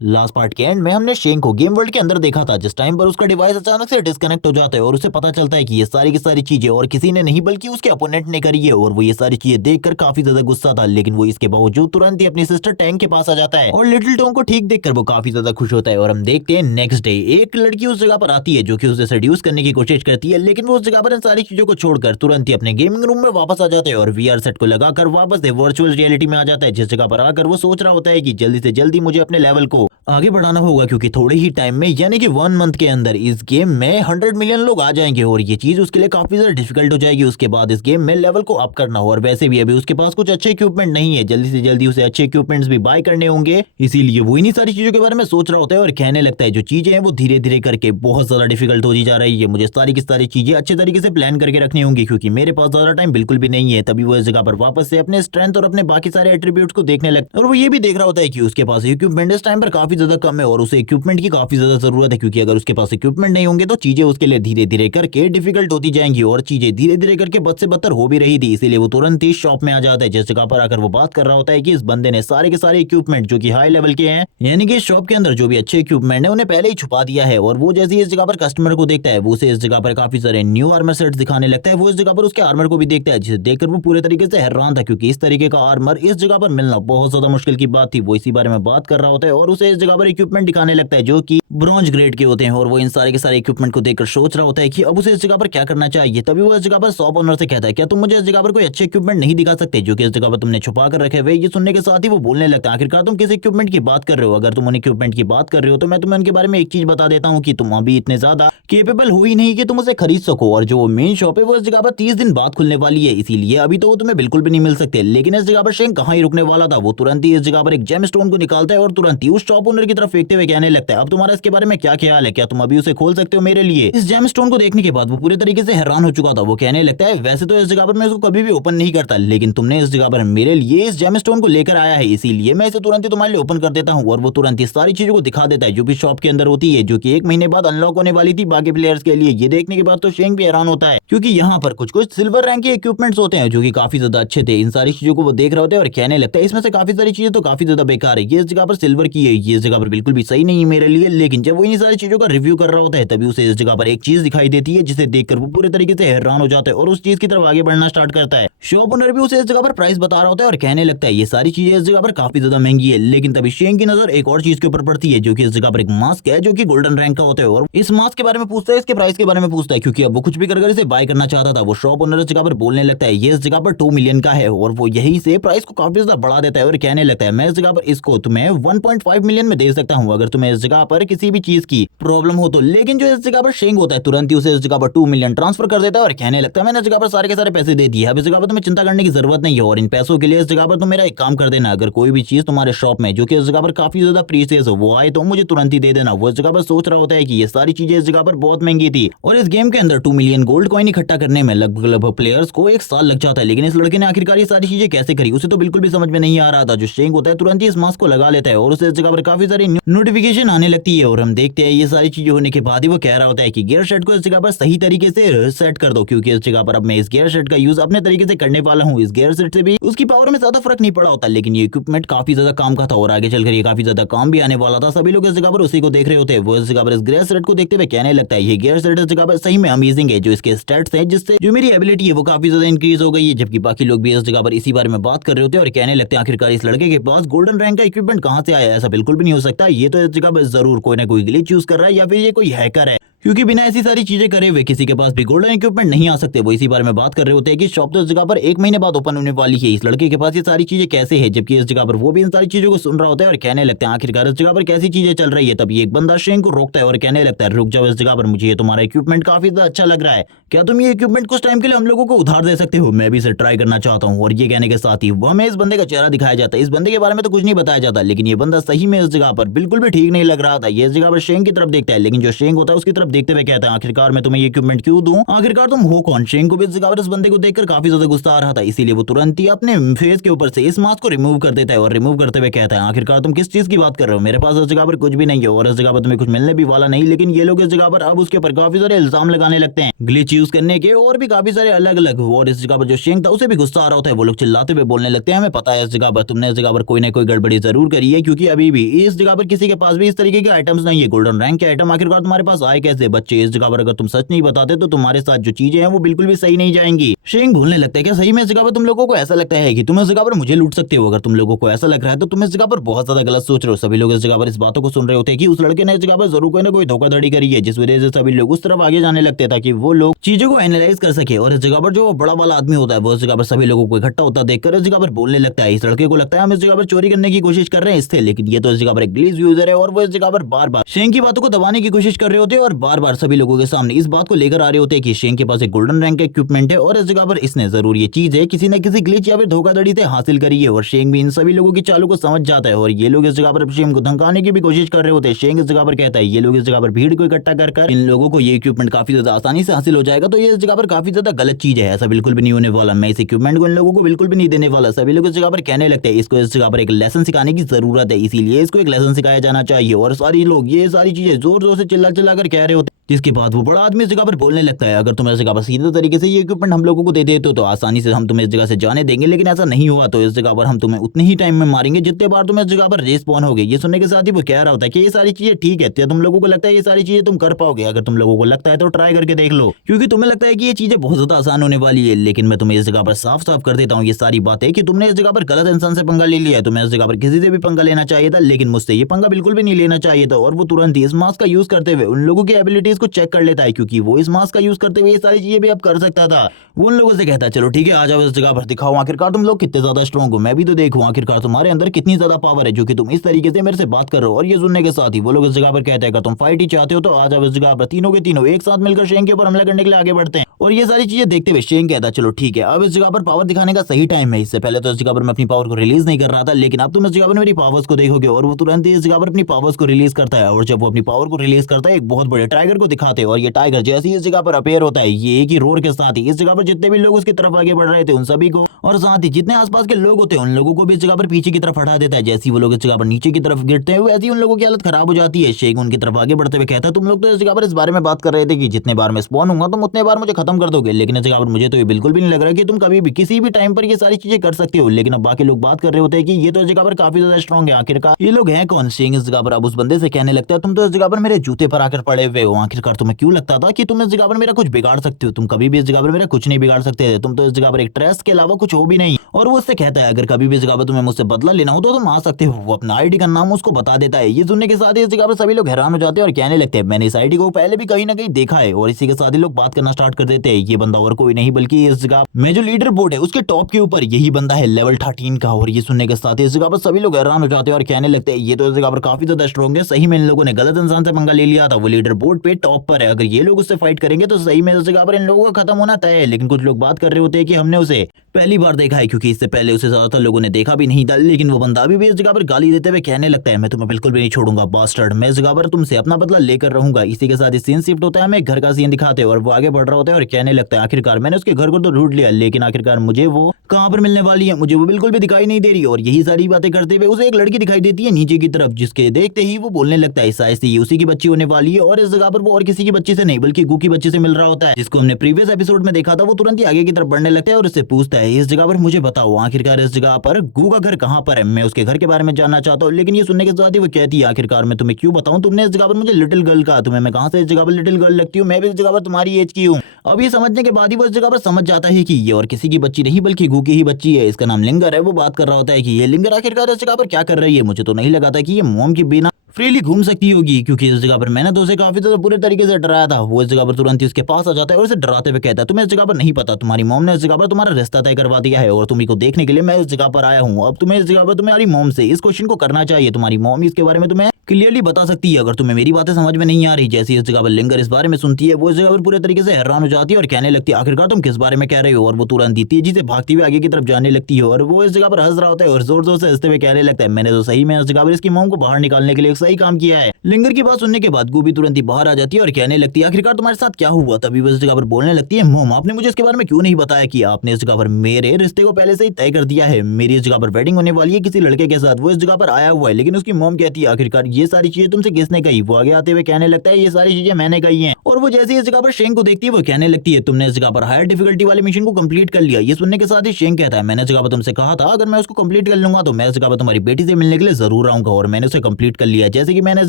Last part के and में हमने शेंग को गेम वर्ल्ड के अंदर देखा था, जिस टाइम पर उसका डिवाइस अचानक से डिस्कनेक्ट हो जाता है और उसे पता चलता है कि ये सारी की सारी चीजें और किसी ने नहीं बल्कि उसके अपोनेंट ने करी है। और वो ये सारी चीजें देखकर काफी ज्यादा गुस्सा था, लेकिन वो इसके बावजूद तुरंत ही अपनी सिस्टर टैंग के पास आ जाता है और लिटिल टॉम को ठीक देखकर वो काफी ज्यादा खुश होता है। और हम देखते हैं नेक्स्ट डे एक लड़की उस जगह पर आती है जो कि उसे सेड्यूस करने की कोशिश करती है, लेकिन वो उस जगह पर इन सारी चीजों को छोड़कर तुरंत ही अपने गेमिंग रूम में वापस आ जाते हैं और वीआर सेट को लगाकर वापस से वर्चुअल रियलिटी में आ जाता है, जिस जगह पर आकर वो सोच रहा होता है कि जल्दी से जल्दी मुझे अपने लेवल को आगे बढ़ाना होगा, क्योंकि थोड़े ही टाइम में यानी कि 1 मंथ के अंदर इस गेम में 100 मिलियन लोग आ जाएंगे और ये चीज उसके लिए काफी ज्यादा डिफिकल्ट हो जाएगी उसके बाद इस गेम में लेवल को अप करना हो। और वैसे भी अभी उसके पास कुछ अच्छे इक्विपमेंट नहीं है, जल्दी से जल्दी उसे अच्छे इक्विपमेंट्स भी बाय करने होंगे, इसीलिए वो इन्हीं सारी चीजों के बारे में सोच रहा होता है और कहने लगता है जो चीजें हैं वो धीरे धीरे करके बहुत ज्यादा डिफिकल्ट होती जा रही है, मुझे सारी की सारी चीजें अच्छे तरीके से प्लान करके रखनी होंगी क्योंकि मेरे पास ज्यादा टाइम बिल्कुल भी नहीं है। तभी वो इस जगह पर वापस से अपने स्ट्रेंथ और अपने बाकी सारे एट्रीब्यूट्स को देखने लगता है और वो ये भी देख रहा होता है कि उसके पास इक्विपमेंट इस टाइम पर काफी ज्यादा कम है और उसे इक्विपमेंट की काफी ज्यादा जरूरत है, क्योंकि अगर उसके पास इक्विपमेंट नहीं होंगे तो चीजें उसके लिए धीरे धीरे करके डिफिकल्ट होती जाएंगी और चीजें धीरे धीरे करके बद से बदतर हो भी रही थी। इसीलिए वो तुरंत ही शॉप में आ जाता है, जिस जगह पर आकर वो बात कर रहा होता है कि इस बंदे ने सारे के सारे इक्विपमेंट जो कि हाई लेवल के हैं यानी कि शॉप के अंदर जो भी अच्छे इक्विपमेंट है उन्हें पहले ही छुपा दिया है। और वो जैसे इस जगह पर कस्टमर को देखता है वो उसे इस जगह पर काफी सारे न्यू आर्मर सेट्स दिखाने लगता है। वो इस जगह पर उसके आर्मर को भी देखता है, जिसे देखकर वो पूरे तरीके से हैरान था क्योंकि इस तरीके का आर्मर इस जगह पर मिलना बहुत ज्यादा मुश्किल की बात थी। वो इसी बारे में बात कर रहा होता है और उसे इस जगह पर इक्विपमेंट दिखाने लगता है जो कि ब्रॉन्ज ग्रेड के होते हैं और वो इन सारे के सारे इक्विपमेंट को देखकर सोच रहा होता है कि अब उसे इस जगह पर क्या करना चाहिए। तभी वो इस जगह पर शॉप ओनर से कहता है क्या तुम मुझे इस जगह पर कोई अच्छे इक्विपमेंट नहीं दिखा सकते जो कि इस जगह पर तुमने छुपा कर रखे हुए। ये सुनने के साथ ही वो बोलने लगता है आखिरकार तुम किस इक्विपमेंट की बात कर रहे हो, अगर तुम उन इक्विपमेंट की बात कर रहे हो तो मैं तुम्हें उनके बारे में एक चीज बता देता हूँ कि तुम अभी इतने ज्यादा केपेबल हो ही नहीं कि तुम उसे खरीद सको और जो मेन शॉप है वो इस जगह पर 30 दिन बाद खुलने वाली है, इसीलिए अभी तो वो तुम्हें बिल्कुल भी नहीं मिल सकते। लेकिन इस जगह पर शेंग कहाँ ही रुकने वाला था, वो तुरंत ही इस जगह पर एक जेम स्टोन को निकालता है और तुरंत ही उस शॉप ओनर की तरफ फेंकते हुए कहने लगता है अब तुम्हारा इसके बारे में क्या ख्याल है, क्या तुम अभी उसे खोल सकते हो मेरे लिए। इस जेम स्टोन को देखने के बाद वो पूरे तरीके से हैरान हो चुका था। वो कहने लगता है वैसे तो इस जगह पर मैं इसको कभी भी ओपन नहीं करता, लेकिन तुमने इस जगह पर मेरे लिए इस जेम स्टोन को लेकर आया है, इसीलिए मैं इसे तुरंत ही तुम्हारे लिए ओपन कर देता हूँ। और वो तुरंत ही सारी चीजों को दिखा देता है जो भी शॉप के अंदर होती है, जो कि 1 महीने बाद अनलॉक होने वाली थी बाकी प्लेयर्स के लिए। ये देखने के बाद तो शेंग भी हैरान होता है क्योंकि यहाँ पर कुछ कुछ सिल्वर रैंक के इक्विपमेंट्स होते हैं जो कि काफी ज्यादा अच्छे थे। इन सारी चीजों को वो देख रहे होते हैं और कहने लगता है इसमें से काफी सारी चीजें तो काफी ज्यादा बेकार है, ये इस जगह पर सिल्वर की है, ये इस जगह पर बिल्कुल भी सही नहीं है मेरे लिए। लेकिन जब वो इन सारी चीजों का रिव्यू कर रहा होता है तभी उसे इस जगह पर एक चीज दिखाई देती है जिसे देखकर वो पूरे तरीके से हैरान हो जाता है और उस चीज की तरफ आगे बढ़ना स्टार्ट करता है। शॉप ओनर भी उसे इस जगह पर प्राइस बता रहा होता है और कहने लगता है ये सारी चीजें इस जगह पर काफी ज्यादा महंगी है। लेकिन तभी शेंग की नजर एक और चीज के ऊपर पड़ती है जो कि इस जगह पर एक मास्क है जो कि गोल्डन रैंक का होता है और इस मास्क के बारे में पूछता है, इसके प्राइस के बारे में पूछता है क्योंकि अब वो कुछ भी कर इसे बाय करना चाहता था। वो शॉप ओनर इस जगह पर बोलने लगता है ये इस जगह पर 2 मिलियन का है और वो यही से प्राइस को काफी ज्यादा बढ़ा देता है और कहने लगता है मैं इस जगह पर इसको तुम्हें 1.5 मिलियन में दे सकता हूँ अगर तुम्हें इस जगह पर किसी भी चीज की प्रॉब्लम हो तो। लेकिन जो इस जगह पर शेंग होता है तुरंत ही उसे इस जगह पर 2 मिलियन ट्रांसफर कर देता है और कहने लगता है मैंने इस जगह पर सारे के सारे पैसे दे दिए, अब इस जगह पर तुम्हें चिंता करने की जरूरत नहीं है और इन पैसों के लिए इस जगह पर तुम मेरा एक काम कर देना, अगर कोई भी चीज तुम्हारे शॉप में जो कि इस जगह पर काफी ज्यादा प्रीशियस हो वो आए तो मुझे तुरंत ही दे देना। वो इस जगह पर सोच रहा होता है कि ये सारी चीजें इस जगह पर बहुत महंगी थी और इस गेम के अंदर 2 मिलियन गोल्ड कॉइन इकट्ठा करने में लगभग प्लेयर्स को 1 साल लग जाता है। लेकिन इस लड़के ने आखिरकार ये सारी चीजें कैसे करी उसे तो बिल्कुल भी समझ में नहीं आ रहा था। जो शेंग होता है तुरंत ही इस मास्क को लगा लेता है और उसे इस जगह पर काफी सारी नोटिफिकेशन आने लगती है और हम देखते हैं ये सारी चीजें होने के बाद ही वो कह रहा होता है कि गियर सेट को इस जगह पर सही तरीके से सेट कर दो क्योंकि इस जगह पर अब मैं इस गियर सेट का यूज अपने तरीके से करने वाला हूँ। इस गियर सेट से भी उसकी पावर में ज्यादा फर्क नहीं पड़ा होता, लेकिन ये इक्विपमेंट काफी ज्यादा काम का था और आगे चलकर ये काफी ज्यादा काम भी आने वाला था। सभी लोग इस जगह पर उसी को देख रहे होते हैं। वो इस जगह पर इस गियर सेट को देखते हुए कहने लगता है ये गियर सेट इस जगह पर सही में अमेजिंग है, जो इसके स्टैट्स हैं जिससे जो मेरी एबिलिटी है वो काफी ज्यादा इंक्रीज हो गई है। जबकि बाकी लोग भी इस जगह पर इसी बारे में बात कर रहे होते हैं और कहने लगते हैं आखिरकार इस लड़के के पास गोल्डन रैंक का इक्विपमेंट कहां से आया, ऐसा बिल्कुल भी नहीं हो सकता, ये तो इस जगह पर जरूर कोई ना कोई ग्लिच यूज कर रहा है या फिर ये कोई हैकर है क्योंकि बिना ऐसी सारी चीजें करे हुए किसी के पास भी गोल्डन इक्विपमेंट नहीं आ सकते। वो इसी बारे में बात कर रहे होते हैं कि शॉप तो इस जगह पर 1 महीने बाद ओपन होने वाली है, इस लड़के के पास ये सारी चीजें कैसे है, जबकि इस जगह पर वो भी इन सारी चीजों को सुन रहा होता है और कहने लगते हैं आखिरकार इस जगह पर कैसी चीजें चल रही है। तभी एक बंदा शेंग को रोकता है और कहने लगता है रुक जाओ, इस जगह पर मुझे ये तुम्हारा इक्विपमेंट काफी ज्यादा अच्छा लग रहा है, क्या तुम ये इक्विपमेंट कुछ टाइम के लिए हम लोगों को उधार दे सकते हो, मैं भी इसे ट्राई करना चाहता हूँ। और ये कहने के साथ ही हमें इस बंदे का चेहरा दिखाया जाता है। इस बंदे के बारे में तो कुछ नहीं बताया जाता, लेकिन ये बंदा सही में इस जगह पर बिल्कुल भी ठीक नहीं लग रहा था। ये इस जगह पर शेंग की तरफ देखता है, लेकिन जो शेंग होता है उसकी तरफ तरफ देखते हुए कहता है आखिरकार मैं तुम्हें ये इक्विपमेंट क्यों दूं, आखिरकार तुम हो कौन। शेंग को भी इस जगह पर इस बंदे को देखकर काफी ज्यादा गुस्सा आ रहा था, इसीलिए वो तुरंत ही अपने फेस के ऊपर से इस मास्क को रिमूव कर देता है और रिमूव करते हुए कहता है आखिरकार तुम किस चीज की बात कर रहे हो, मेरे पास इस जगह पर कुछ भी नहीं है और इस जगह पर तुम्हें कुछ मिलने भी वाला नहीं। लेकिन ये लोग इस जगह पर अब उसके ऊपर काफी सारे इल्जाम लगाने लगते हैं ग्लिच यूज करने के और भी काफी सारे अलग अलग। और इस जगह पर जो शेंग था उसे भी गुस्सा आ रहा होता है, वो लोग चिल्लाते हुए बोलने लगते हैं हमें पता है इस जगह पर तुमने इस जगह पर कोई ना कोई गड़बड़ी जरूर करी है, क्योंकि अभी भी इस जगह पर किसी के पास भी इस तरीके के आइटम्स नहीं है, गोल्डन रैंक के आइटम आखिरकार तुम्हारे पास आए कैसे। बच्चे इस जगह पर अगर तुम सच नहीं बताते तो तुम्हारे साथ जो चीजें हैं वो बिल्कुल भी सही नहीं जाएंगी। शेंग बोलने लगता है क्या सही में इस जगह पर तुम लोगों को ऐसा लगता है कि तुम इस जगह पर मुझे लूट सकते हो, अगर तुम लोगों को ऐसा लग रहा है तो तुम इस जगह पर बहुत ज्यादा गलत सोच रहे हो। सभी लोग इस जगह पर इस बातों को सुन रहे होते हैं कि उस लड़के ने इस जगह पर जरूर कोई ना कोई धोखाधड़ी करी है, जिस वजह से सभी लोग उस तरफ आगे जाने लगते हैं ताकि वो लोग चीजों को एनालाइज कर सके। और इस जगह पर जो बड़ा वाला आदमी होता है वो इस जगह पर सभी लोगों को इकट्ठा होता देखकर इस जगह पर बोलने लगता है इस लड़के को लगता है हम इस जगह पर चोरी करने की कोशिश कर रहे हैं इससे, लेकिन ये तो इस जगह पर एक ग्लिच यूजर है और वो इस जगह पर बार बार शेंग की बातों को दबाने की कोशिश कर रहे होते हैं और बार बार सभी लोगों के सामने इस बात को लेकर आ रहे होते हैं कि शेंग के पास एक गोल्डन रैंक का इक्विपमेंट है और इस जगह पर इसने जरूर ये चीज है किसी न किसी ग्लिच या फिर धोखाधड़ी से हासिल करी है। और शेंग भी इन सभी लोगों की चालों को समझ जाता है और ये लोग इस जगह पर शेंग को धमकाने की भी कोशिश कर रहे होते हैं। शेंग इस जगह पर कहता है ये लोग इस जगह पर भीड़ को इकट्ठा कर इन लोगों को ये इक्विपमेंट काफी ज्यादा आसानी से हासिल हो जाएगा, तो ये इस जगह पर काफी ज्यादा गलत चीज है, ऐसा बिल्कुल भी नहीं होने वाला। मैं इस इक्विपमेंट को इन लोगों को बिल्कुल भी नहीं देने वाला। सभी लोग इस जगह पर कहने लगते हैं इसको इस जगह पर एक लेसन सिखाने की जरूरत है, इसीलिए इसको एक लेसन सिखाया जाना चाहिए। और सारी लोग ये सारी चीजें जोर जोर से चिल्ला चिल्ला कर कह रहे होते हैं, जिसके बाद वो बड़ा आदमी इस जगह पर बोलने लगता है अगर तुम इस जगह पर सीधे तरीके से ये इक्विपमेंट हम लोगों को दे देते हो तो आसानी से हम तुम्हें इस जगह से जाने देंगे, लेकिन ऐसा नहीं हुआ तो इस जगह पर हम तुम्हें उतने ही टाइम में मारेंगे जितने बार तुम इस जगह पर रेस्पॉन होगे। ये सुनने के साथ ही वो कह रहा होता है कि ये सारी चीजें ठीक है, तुम लोगों को लगता है ये सारी चीजें तुम कर पाओगे, अगर तुम लोगों को लगता है तो ट्राई करके देख लो, क्योंकि तुम्हें लगता है कि ये चीजें बहुत ज्यादा आसान होने वाली है। लेकिन मैं तुम्हें इस जगह पर साफ साफ कर देता हूँ ये सारी बातें कि तुमने इस जगह पर गलत इंसान से पंगा ले लिया है, तुम्हें इस जगह पर किसी से भी पंगा लेना चाहिए था, लेकिन मुझसे ये पंगा बिल्कुल भी नहीं लेना चाहिए था। और वो तुरंत ही इस मास्क का यूज करते हुए उन लोगों की एबिलिटीज को चेक कर लेता है, क्योंकि वो इस मास्क का यूज करते हुए ये सारी चीजें भी अब कर सकता था। वो उन लोगों से कहता है चलो ठीक है आ जाओ इस जगह पर दिखाओ आखिरकार तुम लोग कितने ज्यादा स्ट्रॉन्ग हो, मैं भी तो देखूं आखिरकार तुम्हारे अंदर कितनी ज्यादा पावर है जो कि तुम इस तरीके से मेरे से बात कर रहे हो। और ये सुनने के साथ ही वो लोग इस जगह पर कहते हैं अगर तुम फाइट ही चाहते हो तो आ जाओ इस जगह पर, तीनों के तीनों एक साथ मिलकर शेंग के ऊपर हमला करने के लिए आगे बढ़ते हैं। और ये सारी चीजें देखते हुए शेंग कहता है चलो ठीक है अब इस जगह पर पावर दिखाने का सही टाइम है, इससे पहले तो इस जगह पर मैं अपनी पावर को रिलीज नहीं कर रहा था, लेकिन अब तुम इस जगह पर मेरी पावर्स को देखोगे। और वो तुरंत ही इस जगह पर अपनी पावर्स को रिलीज करता है और जब वो अपनी पावर को रिलीज करता है एक बहुत बड़े टाइगर को दिखाते हैं और ये टाइगर जैसे ही इस जगह पर अपेयर होता है ये एक ही रोर के साथ ही इस जगह पर जितने भी लोग उसकी तरफ आगे बढ़ रहे थे उन सभी को और साथ ही जितने आसपास के लोग होते हैं उन लोगों को भी इस जगह पर पीछे की तरफ हटा देता है। जैसे ही वो लोग इस जगह पर नीचे की तरफ गिरते हैं वैसे ही उन लोगों की हालत खराब हो जाती है। शेख उनकी तरफ आगे बढ़ते हुए कहता है तुम लोग तो इस जगह पर इस बारे में बात कर रहे थे कि जितने बार मैं स्पॉन होऊंगा तुम उतने बार मुझे खत्म कर दोगे, लेकिन इस जगह पर मुझे तो ये बिल्कुल भी नहीं लग रहा कि तुम कभी भी किसी भी टाइम पर ये सारी चीजें कर सकते हो। लेकिन अब बाकी लोग बात कर रहे होते हैं कि ये तो इस जगह पर काफी ज्यादा स्ट्रॉन्ग है, आखिरकार ये लोग हैं कौन। शेख इस जगह पर अब उस बंदे से कहने लगता है तुम तो इस जगह पर मेरे जूते पर आकर पड़े हुए हो, आखिरकार तुम्हें क्यों लगता था कि तुम इस जगह पर मेरा कुछ बिगाड़ सकते हो, तुम कभी भी इस जगह पर मेरा कुछ नहीं बिगाड़ सकते थे, तुम तो इस जगह पर एक ट्रेस के अलावा कुछ हो भी नहीं। और वो उससे कहता है अगर कभी भी इस जगह पर तुम्हें मुझसे बदला लेना हो तो तुम आ सकते हो। वो अपना आईडी का नाम उसको बता देता है। ये सुनने के साथ ही इस जगह पर सभी लोग हैरान हो जाते हैं और कहने लगते हैं मैंने इस आईडी को पहले भी कहीं ना कहीं देखा है। और इसी के साथ ही लोग बात करना स्टार्ट कर देते हैं ये बंदा और कोई नहीं बल्कि इस जगह में जो लीडर बोर्ड है उसके टॉप के ऊपर यही बंदा है लेवल 13 का। और ये सुनने के साथ ही इस जगह पर सभी लोग हैरान हो जाते हैं और कहने लगते हैं ये तो इस जगह पर काफी ज्यादा स्ट्रॉन्ग है, सही में इन लोगों ने गलत इंसान से पंगा ले लिया था, वो लीडर बोर्ड पे टॉप पर है, अगर ये लोग उससे फाइट करेंगे तो सही में इस जगह पर इन लोगों का खत्म होना तय है। लेकिन कुछ लोग बात कर रहे होते हैं कि हमने उसे पहली बार देखा है क्योंकि इससे पहले उसे ज्यादातर लोगों ने देखा भी नहीं था। लेकिन वो बंदा अभी भी इस जगह पर गाली देते हुए कहने लगता है मैं तुम्हें बिल्कुल भी नहीं छोड़ूंगा बास्टर्ड, मैं इस जगह पर तुमसे अपना बदला लेकर रहूंगा। इसी के साथ ही सीन शिफ्ट होता है, हमें घर का सीन दिखाते हैं और वो आगे बढ़ रहा होता है और कहने लगता है आखिरकार मैंने उसके घर को तो ढूंढ लिया लेकिन आखिरकार मुझे वो कहाँ पर मिलने वाली है, मुझे वो बिल्कुल भी दिखाई नहीं दे रही। और यही सारी बातें करते हुए उसे एक लड़की दिखाई देती है नीचे की तरफ, जिसके देखते ही वो बोलने लगता है शायद से ये उसी की बच्ची होने वाली है। और इस जगह पर वो और किसी की बच्ची से नहीं बल्कि गू की बच्ची से मिल रहा होता है, जिसको हमने प्रीवियस एपिसोड में देखा था। वो तुरंत ही आगे की तरफ बढ़ने लगता है और उससे पूछता है इस जगह पर मुझे बताओ आखिरकार इस जगह पर गू का घर कहाँ पर है, मैं उसके घर के बारे में जानना चाहता हूँ। लेकिन ये सुनने के साथ ही वो कहती है आखिरकार मैं तुम्हें क्यों बताऊं, तुमने इस जगह पर मुझे लिटिल गर्ल कहा, तुम्हें मैं कहां से इस जगह पर लिटिल गर्ल लगती हूँ, मैं भी इस जगह पर तुम्हारी एज की हूँ। अब ये समझने के बाद ही वो इस जगह पर समझ जाता है कि ये और किसी की बच्ची नहीं बल्कि गू की ही बच्ची है, इसका नाम लिंगर है। वो बात कर रहा होता है कि ये लिंगर आखिरकार इस जगह पर क्या कर रही है, मुझे तो नहीं लगा था कि ये मोम के बिना फ्रीली घूम सकती होगी, क्योंकि इस जगह पर मैंने तो उसे काफी ज्यादा पूरे तरीके से डराया था। वो इस जगह पर तुरंत ही उसके पास आ जाता है और उसे डराते हुए कहता है तुम्हें इस जगह पर नहीं पता, तुम्हारी मॉम ने इस जगह पर तुम्हारा रिश्ता तय करवा दिया है और तुम्ही को देखने के लिए मैं इस जगह पर आया हूँ। अब तुम्हें इस जगह पर तुम्हारी मॉम से इस क्वेश्चन को करना चाहिए, तुम्हारी मॉम इसके बारे में तुम्हें क्लियरली बता सकती है अगर तुम्हें मेरी बातें समझ में नहीं आ रही। जैसे इस जगह पर लिंगर इस बारे में सुनती है वो इस जगह पर पूरे तरीके से हैरान हो जाती है और कहने लगती है आखिरकार तुम किस बारे में कह रहे हो। और वो तुरंत ही तेजी से भागती हुई आगे की तरफ जाने लगती है और वो इस जगह पर हंस रहा होता है और जोर जोर से हंसते हुए कहने लगता है मैंने तो सही में इस जगह पर इसकी मॉम को बाहर निकालने के लिए सही काम किया है। लिंगर की बात सुनने के बाद गूबी तुरंत ही बाहर आ जाती है और कहने लगती है आखिरकार तुम्हारे साथ क्या हुआ। तभी वह इस जगह पर बोलने लगती है मोम आपने मुझे इसके बारे में क्यों नहीं बताया कि आपने इस जगह पर मेरे रिश्ते को पहले से ही तय कर दिया है। मेरी इस जगह पर वेडिंग होने वाली है किसी लड़के के साथ, वो इस जगह पर आया हुआ है। लेकिन उसकी मोम कहती है आखिरकार ये सारी चीजें तुमसे किसने कही। वो आगे आते हुए कहने लगता है ये सारी चीजें मैंने कही हैं। और वो जैसे ही इस जगह पर शेंग को देखती है वो कहने लगती है तुमने इस जगह पर हायर डिफिकल्टी वाले मिशन को कंप्लीट कर लिया। ये सुनने के साथ ही शेंग कहता है मैंने इस जगह पर तुमसे कहा था अगर मैं उसको कंप्लीट कर लूंगा तो मैं इस जगह पर तुम्हारी बेटी से मिलने के लिए जरूर आऊंगा और मैंने उसे कंप्लीट कर लिया जैसे कि मैंने इस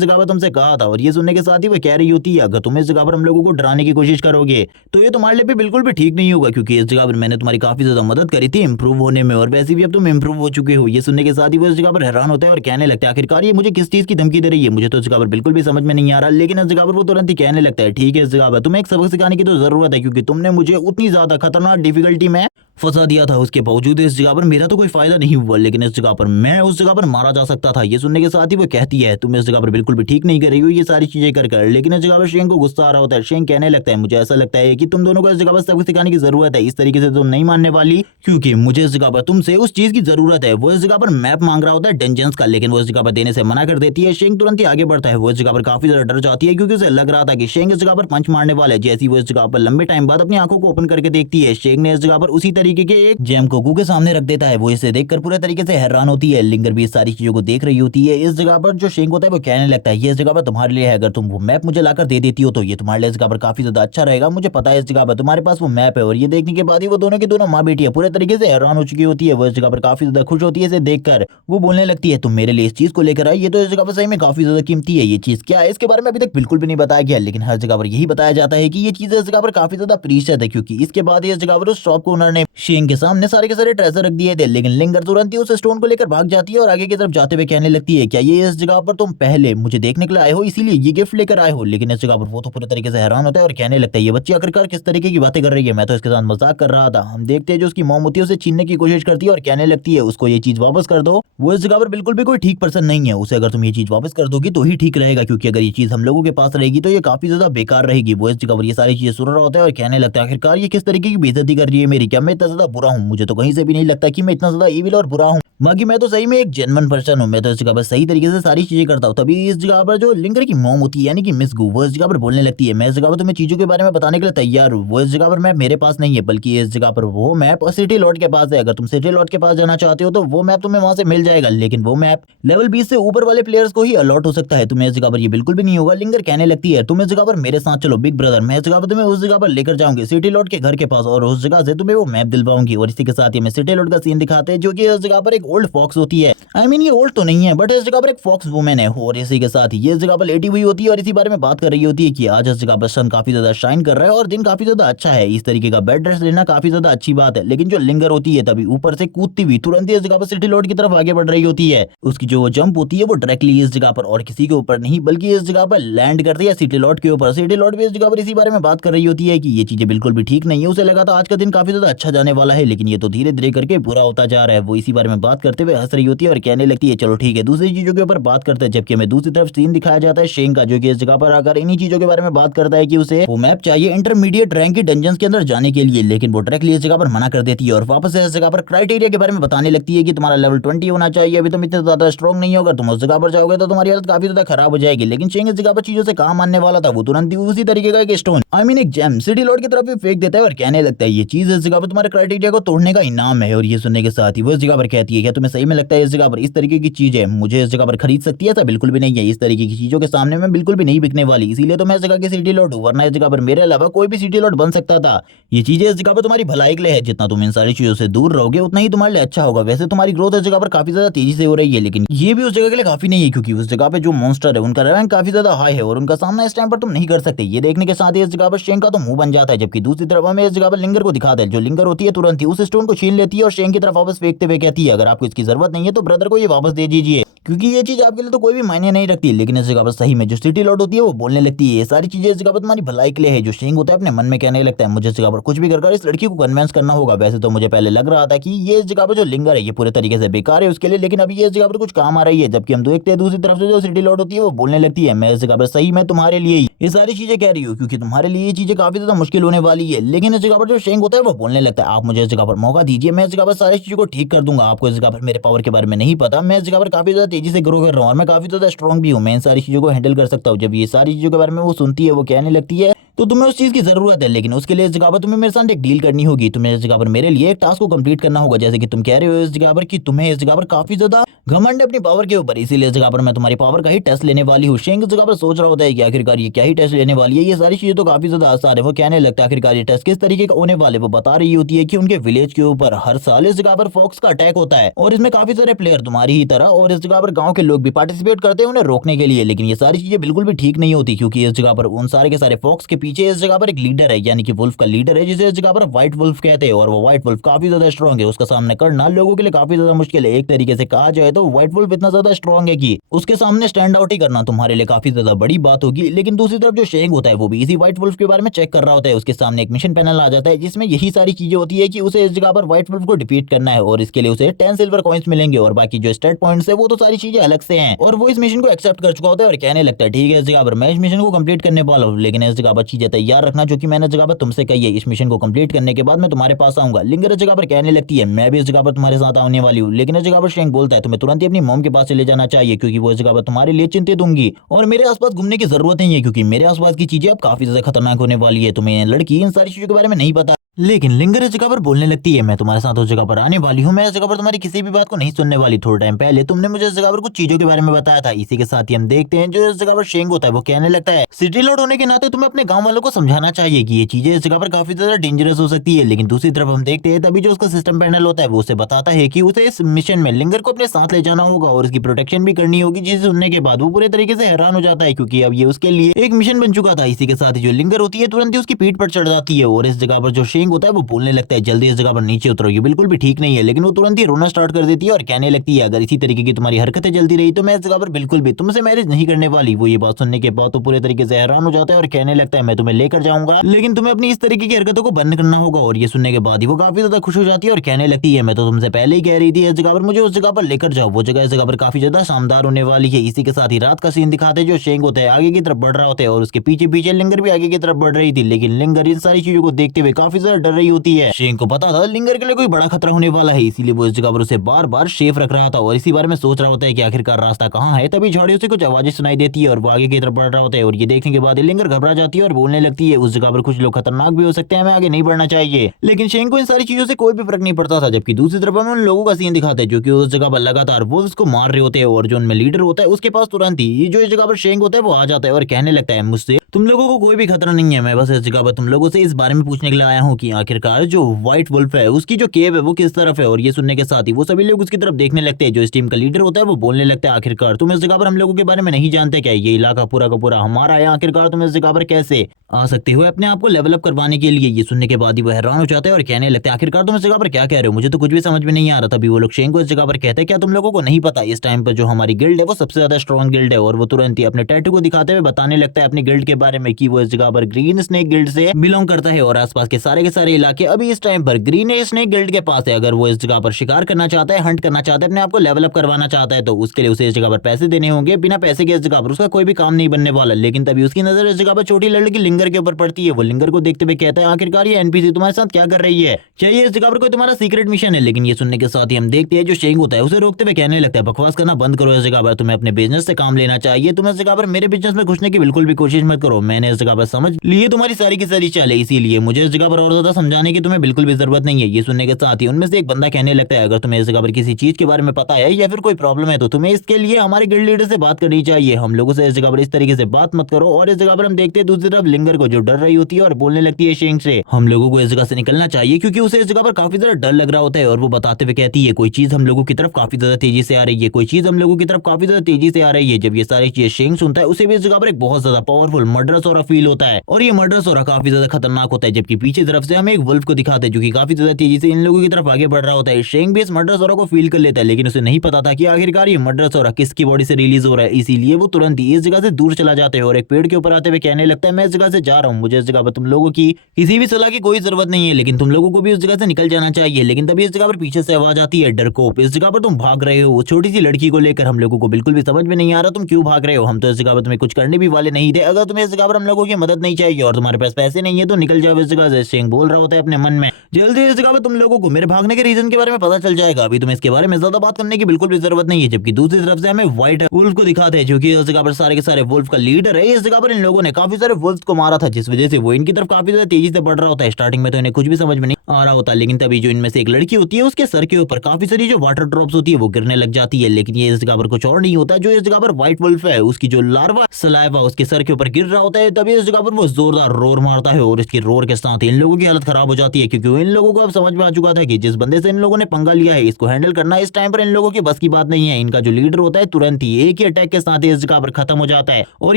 जगह पर तुमसे कहा था। और ये सुनने के साथ ही वो कह रही होती है अगर तुम इस जगह पर हम लोगों को डराने की कोशिश करोगे तो ये तुम्हारे लिए भी बिल्कुल भी ठीक नहीं होगा क्योंकि इस जगह पर मैंने तुम्हारी काफी ज्यादा मदद करी थी इंप्रूव होने में और वैसे भी अब तुम इंप्रूव हो चुके हो। ये सुनने के साथ ही वो इस जगह पर हैरान होता है और कहने लगता है आखिरकार ये मुझे किस चीज की धमकी दे रही है, मुझे तो इस जगह पर बिल्कुल भी समझ में नहीं आ रहा। लेकिन इस जगह पर वो तुरंत ही कहने लगता है ठीक है इस जगह पर तुम्हें एक सबक सिखाने की तो जरूरत है क्योंकि तुमने मुझे उतनी ज्यादा खतरनाक डिफिकल्टी में फंसा दिया था, उसके बावजूद इस जगह पर मेरा तो कोई फायदा नहीं हुआ लेकिन इस जगह पर मैं उस जगह पर मारा जा सकता था। ये सुनने के साथ ही वो कहती है तुम इस जगह पर बिल्कुल भी ठीक नहीं कर रही हो ये सारी चीजें कर। लेकिन इस जगह पर शेंग को गुस्सा आ रहा होता है। शेंग कहने लगता है मुझे ऐसा लगता है कि तुम दोनों को इस जगह पर सबक सिखाने की जरूरत है, इस तरीके से तुम नहीं मानने वाली क्योंकि मुझे इस जगह पर तुमसे उस चीज की जरूरत है। वो इस जगह पर मैप मांग रहा होता है डेंजन्स का लेकिन वो इस जगह पर देने से मना कर देती है। शेंग तुरंत ही आगे बढ़ता है। वो इस जगह पर काफी ज्यादा डर जाती है क्योंकि उसे लग रहा था कि शेंग इस जगह पर पंच मारने वाला है। जैसी वो इस जगह पर लंबे टाइम बाद अपनी आंखों को ओपन करके देखती है शेंग ने इस जगह पर उसी तरीके के एक जेम कोकू के सामने रख देता है। वो इसे देखकर पूरे तरीके से हैरान होती है। लिंगर भी इस सारी चीजों को देख रही होती है। इस जगह पर जो शेंग होता है वो कहने लगता है ये इस जगह पर तुम्हारे लिए है, अगर तुम वो मैप मुझे लाकर दे देती हो तो ये तुम्हारे लिए इस जगह पर काफी ज्यादा अच्छा रहेगा। मुझे पता है इस जगह पर तुम्हारे पास वो मैप है। और ये देखने के बाद ही वो दोनों की दोनों माँ बेटी है पूरे तरीके से हैरान हो चुकी होती है। वो इस जगह पर काफी ज्यादा खुश होती है इसे देखकर। वो बोलने लगती है तुम मेरे लिए इस चीज को लेकर आई, ये तो इस जगह पर सही में काफी ज्यादा कीमती है। ये चीज क्या है इसके बारे में अभी तक बिल्कुल भी नहीं बताया गया लेकिन हर जगह पर यही बताया जाता है कि ये चीज इस जगह पर काफी ज्यादा प्रीशियस है क्योंकि इसके बाद इस जगह पर उस शॉप ओनर ने शेंग के सामने सारे के सारे ट्रेजर रख दिए थे। लेकिन लिंगर तुरंत ही उस स्टोन को लेकर भाग जाती है और आगे की तरफ जाते हुए कहने लगती है क्या ये इस जगह पर तुम पहले मुझे देखने के लिए आए हो इसीलिए ये गिफ्ट लेकर आए हो। लेकिन इस जगह पर वो तो पूरे तरीके से हैरान होता है और कहने लगता है ये बच्ची आखिरकार किस तरीके की बातें कर रही है, मैं तो इसके साथ मजाक कर रहा था। हम देखते हैं जो उसकी मॉम होती है उसे छीनने की कोशिश करती है और कहने लगती है उसको ये चीज वापस कर दो। वो इस जगह पर बिल्कुल भी कोई ठीक पर्सन नहीं है, उसे अगर तुम ये चीज वापस कर दोगी तो ही ठीक रहेगा क्योंकि अगर ये चीज हम लोगों के पास रहेगी तो ये काफी ज्यादा बेकार रहेगी। वो इस जगह पर ये सारी चीजें सुन रहा होता है और कहने लगता है आखिरकार ये किस तरीके की बेइज्जती कर रही है मेरी, क्या मैं इतना ज्यादा बुरा हूँ, मुझे तो कहीं से भी नहीं लगता कि मैं इतना ज्यादा ईविल और बुरा हूँ। बाकी मैं तो सही में एक जेन्युइन पर्सन हूँ, मैं तो इस जगह पर सही तरीके से सारी चीजें करता हूँ। तभी इस जगह पर जो लिंगर की मॉम होती है यानी कि मिस गू वो इस जगह पर बोलने लगती है मैं इस जगह पर तुम्हें चीजों के बारे में बताने के लिए तैयार हूँ। वो इस जगह पर मैप मेरे पास नहीं है बल्कि इस जगह पर वो मैप सिटी लॉर्ड के पास है। अगर तुम सिटी लॉर्ड के पास जाना चाहते हो तो वो मैप तुम्हें वहां से मिल जाएगा लेकिन वो मैप लेवल 20 से ऊपर वाले प्लेयर्स को ही अलॉट हो सकता है। तुम्हें इस जगह पर ये बिल्कुल भी नहीं होगा। लिंगर कहने लगती है तुम इस जगह पर मेरे साथ चलो बिग ब्रदर, मैं इस जगह पर तुम्हें उस जगह पर लेकर जाऊंगी सिटी लॉर्ड के घर के पास और उस जगह से तुम्हें वो मैप दिलवाऊंगी। और इसी के साथ ही मैं सिटी लॉर्ड का सीन दिखाते हैं जो कि इस जगह पर एक ओल्ड फॉक्स होती है। आई मीन ये ओल्ड तो नहीं है बट इस जगह पर एक फॉक्स वुमेन है और इसी के साथ ही ये इस जगह पर लेटी हुई होती है और इसी बारे में बात कर रही होती है कि आज इस जगह पर सन काफी ज्यादा शाइन कर रहा है और दिन काफी ज्यादा अच्छा है। इस तरीके का बेड रेस्ट लेना काफी ज्यादा अच्छी बात है। लेकिन जो लिंगर होती है तभी ऊपर से कूदती हुई तुरंत ही इस जगह पर सिटी लॉर्ड की तरफ आगे बढ़ रही होती है। उसकी जो जंप होती है वो डायरेक्टली इस जगह पर और किसी के ऊपर नहीं बल्कि इस जगह पर लैंड करती है सिटी लॉर्ड के ऊपर। सिटी लॉर्ड भी इस जगह पर इसी बारे में बात कर रही होती है कि ये चीजें बिल्कुल भी ठीक नहीं है। उसे लगा था आज का दिन काफी ज्यादा अच्छा जाने वाला है लेकिन ये तो धीरे धीरे करके बुरा होता जा रहा है। वो इसी बारे में बात करते हुए हंस रही होती है और कहने लगती है चलो ठीक है दूसरी चीजों के ऊपर बात करते हैं। जबकि हमें दूसरी तरफ सीन दिखाया जाता है शेंग का जो कि इस जगह पर आकर इन्हीं चीजों के बारे में बात करता है कि उसे वो मैप चाहिए इंटरमीडिएट रैंक की डंजन्स के अंदर जाने के लिए। लेकिन वो डायरेक्टली इस जगह पर मना कर देती है और वापस इस जगह पर क्राइटेरिया के बारे में बताने लगती है कि तुम्हारा लेवल 20 होना चाहिए, अभी तुम इतने ज्यादा स्ट्रॉन्ग नहीं होगा, तुम उस जगह पर जाओगे तो तुम्हारी हालत काफी ज्यादा खराब हो जाएगी। लेकिन शेंग इस जगह पर चीजों से कहां मानने वाला था, वो तुरंत ही उसी तरीके का एक स्टोन आई मीन एक जेम सिटी लॉर्ड की तरफ भी फेंक देता है और कहने लगता है ये चीज इस जगह पर तुम्हारे क्राइटेरिया को तोड़ने का इनाम है। और ये सुनने के साथ ही वो इस जगह पर कहती है क्या तुम्हें सही में लगता है इस जगह पर इस तरीके की चीजें मुझे इस जगह पर खरीद सकती है? ऐसा बिल्कुल भी नहीं है, इस तरीके की चीजों के सामने मैं बिल्कुल भी नहीं बिकने वाली, इसीलिए तो मैं इस जगह की सिटी लॉर्ड हूं, वरना इस जगह पर मेरे अलावा कोई भी सिटी लॉर्ड बन सकता था। ये चीजें इस जगह पर तुम्हारी भलाई के लिए है, जितना तुम इन सारी चीजों से दूर रहोगे उतना ही तुम्हारे लिए अच्छा होगा। वैसे तुम्हारी ग्रोथ इस जगह पर काफी ज्यादा तेजी से हो रही है लेकिन ये भी उस जगह के लिए काफी नहीं है क्योंकि उस जगह पे जो मॉन्स्टर है उनका रैंक काफी ज्यादा हाई है और उनका सामना इस टाइम पर तुम नहीं कर सकते। ये देखने के साथ ही इस जगह पर शेंग का तो मुंह बन जाता है। जबकि दूसरी तरफ हमें इस जगह पर लिंगर को दिखाता है। जो लिंगर होती है तुरंत ही उस स्टोन को छीन लेती है और शेंग की तरफ वापस फेंकते हुए कहती है अगर आपको इसकी जरूरत नहीं है तो ब्रदर को ये वापस दे दीजिए क्योंकि ये चीज आपके लिए तो कोई भी मायने नहीं रखती। लेकिन इस जगह पर सही में जो सिटी लॉर्ड होती है वो बोलने लगती है ये सारी चीजें इस जगह पर तुम्हारी भलाई के लिए है। जो शेंग होता है अपने मन में कहने लगता है मुझे इस जगह पर कुछ भी कर इस लड़की को कन्विंस करना होगा। वैसे तो मुझे पहले लग रहा था कि ये इस जगह पर जो लिंगर है ये पूरे तरीके से बेकार है उसके लिए, लेकिन अभी ये इस जगह पर कुछ काम आ रही है। जबकि हम देखते हैं दूसरी तरफ से जो सिटी लॉर्ड होती है वो बोलने लगती है मैं इस जगह पर सही में तुम्हारे लिए ही ये सारी चीजें कह रही हूँ क्योंकि तुम्हारे लिए ये चीजें काफी ज्यादा मुश्किल होने वाली है। लेकिन इस जगह पर जो शेंग होता है वो बोलने लगता है आप मुझे इस जगह पर मौका दीजिए, मैं इस जगह पर सारी चीजों को ठीक कर दूंगा। आपको इस जगह पर मेरे पावर के बारे में नहीं पता, मैं इस जगह पर काफी ज्यादा तेजी से ग्रो कर रहा हूँ और मैं काफी ज्यादा स्ट्रॉन्ग भी हूँ, मैं इन सारी चीजों को हैंडल कर सकता हूँ। जब ये सारी चीजों के बारे में वो सुनती है, वो कहने लगती है तो तुम्हें उस चीज की जरूरत है, लेकिन उसके लिए इस जगह पर तुम्हें मेरे साथ एक डील करनी होगी। तुम्हें इस जगह पर मेरे लिए एक टास्क को कंप्लीट करना होगा। जैसे कि तुम कह रहे हो इस जगह पर कि तुम्हें इस जगह पर काफी ज्यादा घमंड है अपनी पावर के ऊपर, इसीलिए इस जगह पर मैं तुम्हारी पावर का ही टेस्ट लेने वाली हूँ। शेंग इस जगह पर सोच रहा होता है कि आखिरकार ये क्या ही टेस्ट लेने वाली है, ये सारी चीजें तो काफी ज्यादा आसान है। वो कहने लगता है आखिरकार ये टेस्ट किस तरीके का होने वाले। वो बता रही होती है कि उनके विलेज के ऊपर हर साल इस जगह पर फॉक्स का अटैक होता है और इसमें काफी सारे प्लेयर तुम्हारी ही तरह और इस जगह पर गांव के लोग भी पार्टिसिपेट करते हैं उन्हें रोकने के लिए। लेकिन ये सारी चीजें बिल्कुल भी ठीक नहीं होती, क्योंकि इस जगह पर उन सारे के सारे फॉक्स के पीछे इस जगह पर एक लीडर है, यानी कि वुल्फ का लीडर है, जिसे इस जगह पर व्हाइट वुल्फ कहते हैं। और वो व्हाइट वुल्फ काफी ज्यादा स्ट्रॉन्ग है, उसका सामना करना लोगों के लिए काफी ज्यादा मुश्किल है। एक तरीके से कहा जाए तो व्हाइट वुल्फ इतना ज्यादा स्ट्रॉन्ग है कि उसके सामने स्टैंड आउट ही करना तुम्हारे लिए काफी ज्यादा बड़ी बात होगी। लेकिन दूसरी तरफ जो शेंग होता है वो भी इसी व्हाइट वुल्फ के बारे में चेक कर रहा होता है। उसके सामने एक मिशन पैनल आ जाता है जिसमें यही सारी चीजें होती है कि उसे इस जगह पर व्हाइट वुल्फ को डिफीट करना है और इसके लिए उसे 10 सिल्वर कॉइंस मिलेंगे और बाकी जो स्टेट पॉइंट्स है वो तो सारी चीजें अलग से हैं। और वो इस मिशन को एक्सेप्ट कर चुका होता है और कहने लगता है ठीक है इस जगह पर मैं इस मिशन को कंप्लीट करने वाला हूँ, लेकिन इस जगह पर चीजें तैयार रखना जो कि मैंने इस जगह पर तुमसे कही है। इस मिशन को कंप्लीट करने के बाद मैं तुम्हारे पास आऊंगा। लिंगर इस जगह पर कहने लगती है मैं भी इस जगह पर तुम्हारे साथ आने वाली हूँ, लेकिन इस जगह पर शेंग बोलता है तुम्हें तुरंत ही अपनी मॉम के पास चले जाना चाहिए, क्योंकि वो इस जगह पर तुम्हारे लिए चिंतित होंगी और मेरे आसपास घूमने की जरूरत नहीं है, क्योंकि मेरे आसपास की चीजें अब काफी ज्यादा खतरनाक होने वाली है। तुम्हें लड़की इन सारी चीजों के बारे में नहीं पता। लेकिन लिंगर इस जगह पर बोलने लगती है मैं तुम्हारे साथ उस जगह पर आने वाली हूँ, मैं इस जगह पर तुम्हारी किसी भी बात को नहीं सुनने वाली। थोड़ा टाइम पहले तुमने मुझे इस जगह पर कुछ चीजों के बारे में बताया था। इसी के साथ ही हम देखते हैं जो इस जगह पर शेंग होता है वो कहने लगता है सिटी लॉर्ड होने के नाते तुम्हें अपने गांव वालों को समझाना चाहिए कि ये चीजें इस जगह पर काफी ज्यादा डेंजरस हो सकती है। लेकिन दूसरी तरफ हम देखते हैं तभी जो उसका सिस्टम पैनल होता है वो उसे बताता है कि उसे इस मिशन में लिंगर को अपने साथ ले जाना होगा और उसकी प्रोटेक्शन भी करनी होगी, जिसे सुनने के बाद वो पूरे तरीके से हैरान हो जाता है, क्योंकि अब ये उसके लिए एक मिशन बन चुका था। इसी के साथ ही जो लिंगर होती है तुरंत ही उसकी पीठ पर चढ़ जाती है और इस जगह पर जो शेंग होता है वो बोलने लगता है जल्दी इस जगह पर नीचे उतरो, ये बिल्कुल भी ठीक नहीं है। लेकिन वो तुरंत ही रोना स्टार्ट कर देती है और कहने लगती है अगर इसी तरीके की तुम्हारी हरकतें चलती रही तो मैं इस जगह पर बिल्कुल भी तुमसे मैरिज नहीं करने वाली। वो ये बात सुनने के बाद तो पूरे तरीके से हैरान हो जाता है और कहने लगता है मैं तुम्हें लेकर जाऊंगा, लेकिन तुम्हें अपनी इस तरीके की हरकतों को बंद करना होगा। और ये सुनने के बाद ही वो काफी ज्यादा खुश हो जाती है और कहने लगती है मैं तो तुमसे पहले ही कह रही थी इस जगह पर मुझे उस जगह पर लेकर जाओ, वो जगह इस जगह पर काफी ज्यादा शानदार होने वाली है। इसी के साथ ही रात का सीन दिखाते जो शेंग होता है आगे की तरफ बढ़ रहा होता है और उसके पीछे पीछे लिंगर भी आगे की तरफ बढ़ रही थी। लेकिन लिंगर इन सारी चीजों को देखते हुए काफी ज्यादा डर रही होती है। शेंग को पता था लिंगर के लिए कोई बड़ा खतरा होने वाला है, इसीलिए वो इस जगह पर उसे बार बार सेफ रख रहा था और इसी बारे में सोच रहा होता है कि आखिरकार रास्ता कहाँ है। तभी झाड़ियों से कुछ आवाजें सुनाई देती है और वो आगे की तरफ बढ़ रहा होता है और ये देखने के बाद लिंगर घबरा जाती है और बोलने लगती है उस जगह पर कुछ लोग खतरनाक भी हो सकते हैं, हमें आगे नहीं बढ़ना चाहिए। लेकिन शेंग को इन सारी चीजों से कोई भी फर्क नहीं पड़ता था। जबकि दूसरी तरफ हम उन लोगों का सीन दिखाते हैं जो कि उस जगह पर लगातार वो उसको मार रहे होते हैं और जो उनमें लीडर होता है उसके पास तुरंत ही जो इस जगह पर शेंग होता है वो आ जाता है और कहने लगता है मुझसे तुम लोगों को कोई भी खतरा नहीं है, मैं बस इस जगह पर तुम लोगों से इस बारे में पूछने के लिए आया हूँ कि आखिरकार जो व्हाइट वुल्फ है उसकी जो केव है वो किस तरफ है। और ये सुनने के साथ ही वो सभी लोग उसकी तरफ देखने लगते हैं। जो इस टीम का लीडर होता है वो बोलने लगता है आखिरकार तुम इस जगह पर हम लोगों के बारे में नहीं जानते क्या, ये इलाका पूरा का पूरा हमारा है, आखिरकार तुम इस जगह पर कैसे आ सकते हो अपने आप को लेवल अप करवाने के लिए। ये सुनने के बाद ही वो हैरान हो जाते हैं और कहने लगते हैं आखिरकार तुम इस जगह पर क्या कह रहे हो, मुझे तो कुछ भी समझ में नहीं आ रहा। तभी वो लोग शेंग को इस जगह पर कहते हैं क्या तुम लोगों को नहीं पता इस टाइम पर जो हमारी गिल्ड है वो सबसे ज्यादा स्ट्रॉन्ग गिल्ड है। और वो तुरंत ही अपने टैटू को दिखाते हुए बताने लगता है अपनी गिल्ड के बारे में कि वो इस जगह पर ग्रीन स्नेक गिल्ड से बिलोंग करता है और आसपास के सारे इलाके अभी इस टाइम पर ग्रीन स्नेक गिल्ड के पास है। अगर वो इस जगह पर शिकार करना चाहता है, हंट करना चाहता है, अपने आप को लेवल अप करवाना चाहता है तो उसके लिए उसे इस जगह पर पैसे देने होंगे। बिना पैसे के इस जगह पर उसका कोई भी काम नहीं बनने वाला। लेकिन तभी उसकी नजर इस जगह पर छोटी लड़की लिंगर के ऊपर पड़ती है। वो लिंगर को देखते हुए कहता है आखिरकार ये एनपीसी तुम्हारे साथ क्या कर रही है, क्या ये इस जगह पर कोई तुम्हारा सीक्रेट मिशन है। लेकिन ये सुनने के साथ ही हम देखते हैं जो शेंग होता है उसे रोकते हुए कहने लगता है बकवास करना बंद करो, इस जगह पर तुम्हें अपने बिजनेस से काम लेना चाहिए, तुम इस जगह पर मेरे बिजनेस में घुसने की बिल्कुल भी कोशिश मत करो। मैंने इस जगह पर समझ लिए तुम्हारी सारी की सारी चाल है, इसीलिए मुझे इस जगह पर और ज्यादा समझाने की तुम्हें बिल्कुल भी जरूरत नहीं है। ये सुनने के साथ ही उनमें से एक बंदा कहने लगता है अगर तुम्हें इस जगह पर किसी चीज के बारे में पता है या फिर कोई प्रॉब्लम है तो तुम्हें इसके लिए हमारे गिल्ड लीडर से बात करनी चाहिए, हम लोगों से इस जगह पर इस तरीके से बात मत करो। और इस जगह पर हम देखते हैं दूसरी तरफ लिंगर को जो डर रही होती है और बोलने लगती है शेंग से हम लोगों को इस जगह से निकलना चाहिए, क्योंकि उसे इस जगह पर काफी ज्यादा डर लग रहा होता है। और वो बताते हुए कहती है कोई चीज हम लोगों की तरफ काफी ज्यादा तेजी से आ रही है, कोई चीज हम लोगों की तरफ काफी ज्यादा तेजी से आ रही है। जब ये सारी चीजें शेंग सुनता है उसे भी इस जगह पर एक बहुत ज्यादा पावरफुल मर्डरस ऑरा फील होता है और ये मर्डरस ऑरा काफी ज्यादा खतरनाक होता है। जबकि पीछे तरफ से हमें एक वुल्फ को दिखाते हैं जो कि काफी ज्यादा तेजी से इन लोगों की तरफ आगे बढ़ रहा होता है। शेंग भी इस मर्डरस ऑरा को फील कर लेता है, लेकिन उसे नहीं पता था कि आखिरकार ये मर्डरस ऑरा किसकी बॉडी से रिलीज हो रहा है, इसीलिए वो तुरंत ही इस जगह से दूर चला जाते हैं और एक पेड़ के ऊपर आते हुए कहने लगता है मैं इस जगह से जा रहा हूँ, मुझे इस जगह पर तुम लोगों की किसी भी सलाह की कोई जरूरत नहीं है, लेकिन तुम लोगों को भी उस जगह से निकल जाना चाहिए। लेकिन तभी इस जगह पर पीछे से आवाज आती है डरकोप, इस जगह पर तुम भाग रहे हो छोटी सी लड़की को लेकर, हम लोगों को बिल्कुल भी समझ में नहीं आ रहा तुम क्यों भाग रहे हो, हम तो इस जगह पर तुम्हें कुछ करने भी वाले नहीं थे, अगर तुम्हें इस जगह पर हम लोगों की मदद नहीं चाहिए और तुम्हारे पास पैसे नहीं है तो निकल जाओ इस जगह से। शेंग बोल रहा होता है अपने मन में, जल्दी इस जगह पर तुम लोगों को मेरे भागने के रीजन के बारे में पता चल जाएगा, अभी तुम्हें इसके बारे में ज्यादा बात करने की बिल्कुल भी जरूरत नहीं है। जबकि दूसरी तरफ से हमें व्हाइट वुल्फ को दिखाते हैं, जो कि इस जगह पर सारे के सारे वुल्फ का लीडर है। इस जगह पर इन लोगों ने काफी सारे वुल्फ को मारा था, जिस वजह से वो इनकी तरफ काफी ज्यादा तेजी से बढ़ रहा होता है। स्टार्टिंग में तो इन्हें कुछ भी समझ में नहीं आ रहा होता, लेकिन तभी जो इनमें से एक लड़की होती है उसके सर के ऊपर काफी सारी जो वाटर ड्रॉप्स होती है वो गिरने लग जाती है। लेकिन ये इस जगह पर कुछ और नहीं होता, जो इस जगह पर व्हाइट वुल्फ है उसकी जो लार्वा सलाइवा उसके सर के ऊपर गिर रहा होता है। तभी इस जगह पर वो जोरदार रोर मारता है और इसकी रोर के साथ इन लोगों की हालत खराब हो जाती है, क्योंकि इन लोगों को अब समझ में आ चुका था कि जिस बंदे से इन लोगों ने पंगा लिया है इसको हैंडल करना इस टाइम पर इन लोगों की बस की बात नहीं है। इनका जो लीडर होता है तुरंत ही एक ही अटैक के साथ इस जगह पर खत्म हो जाता है और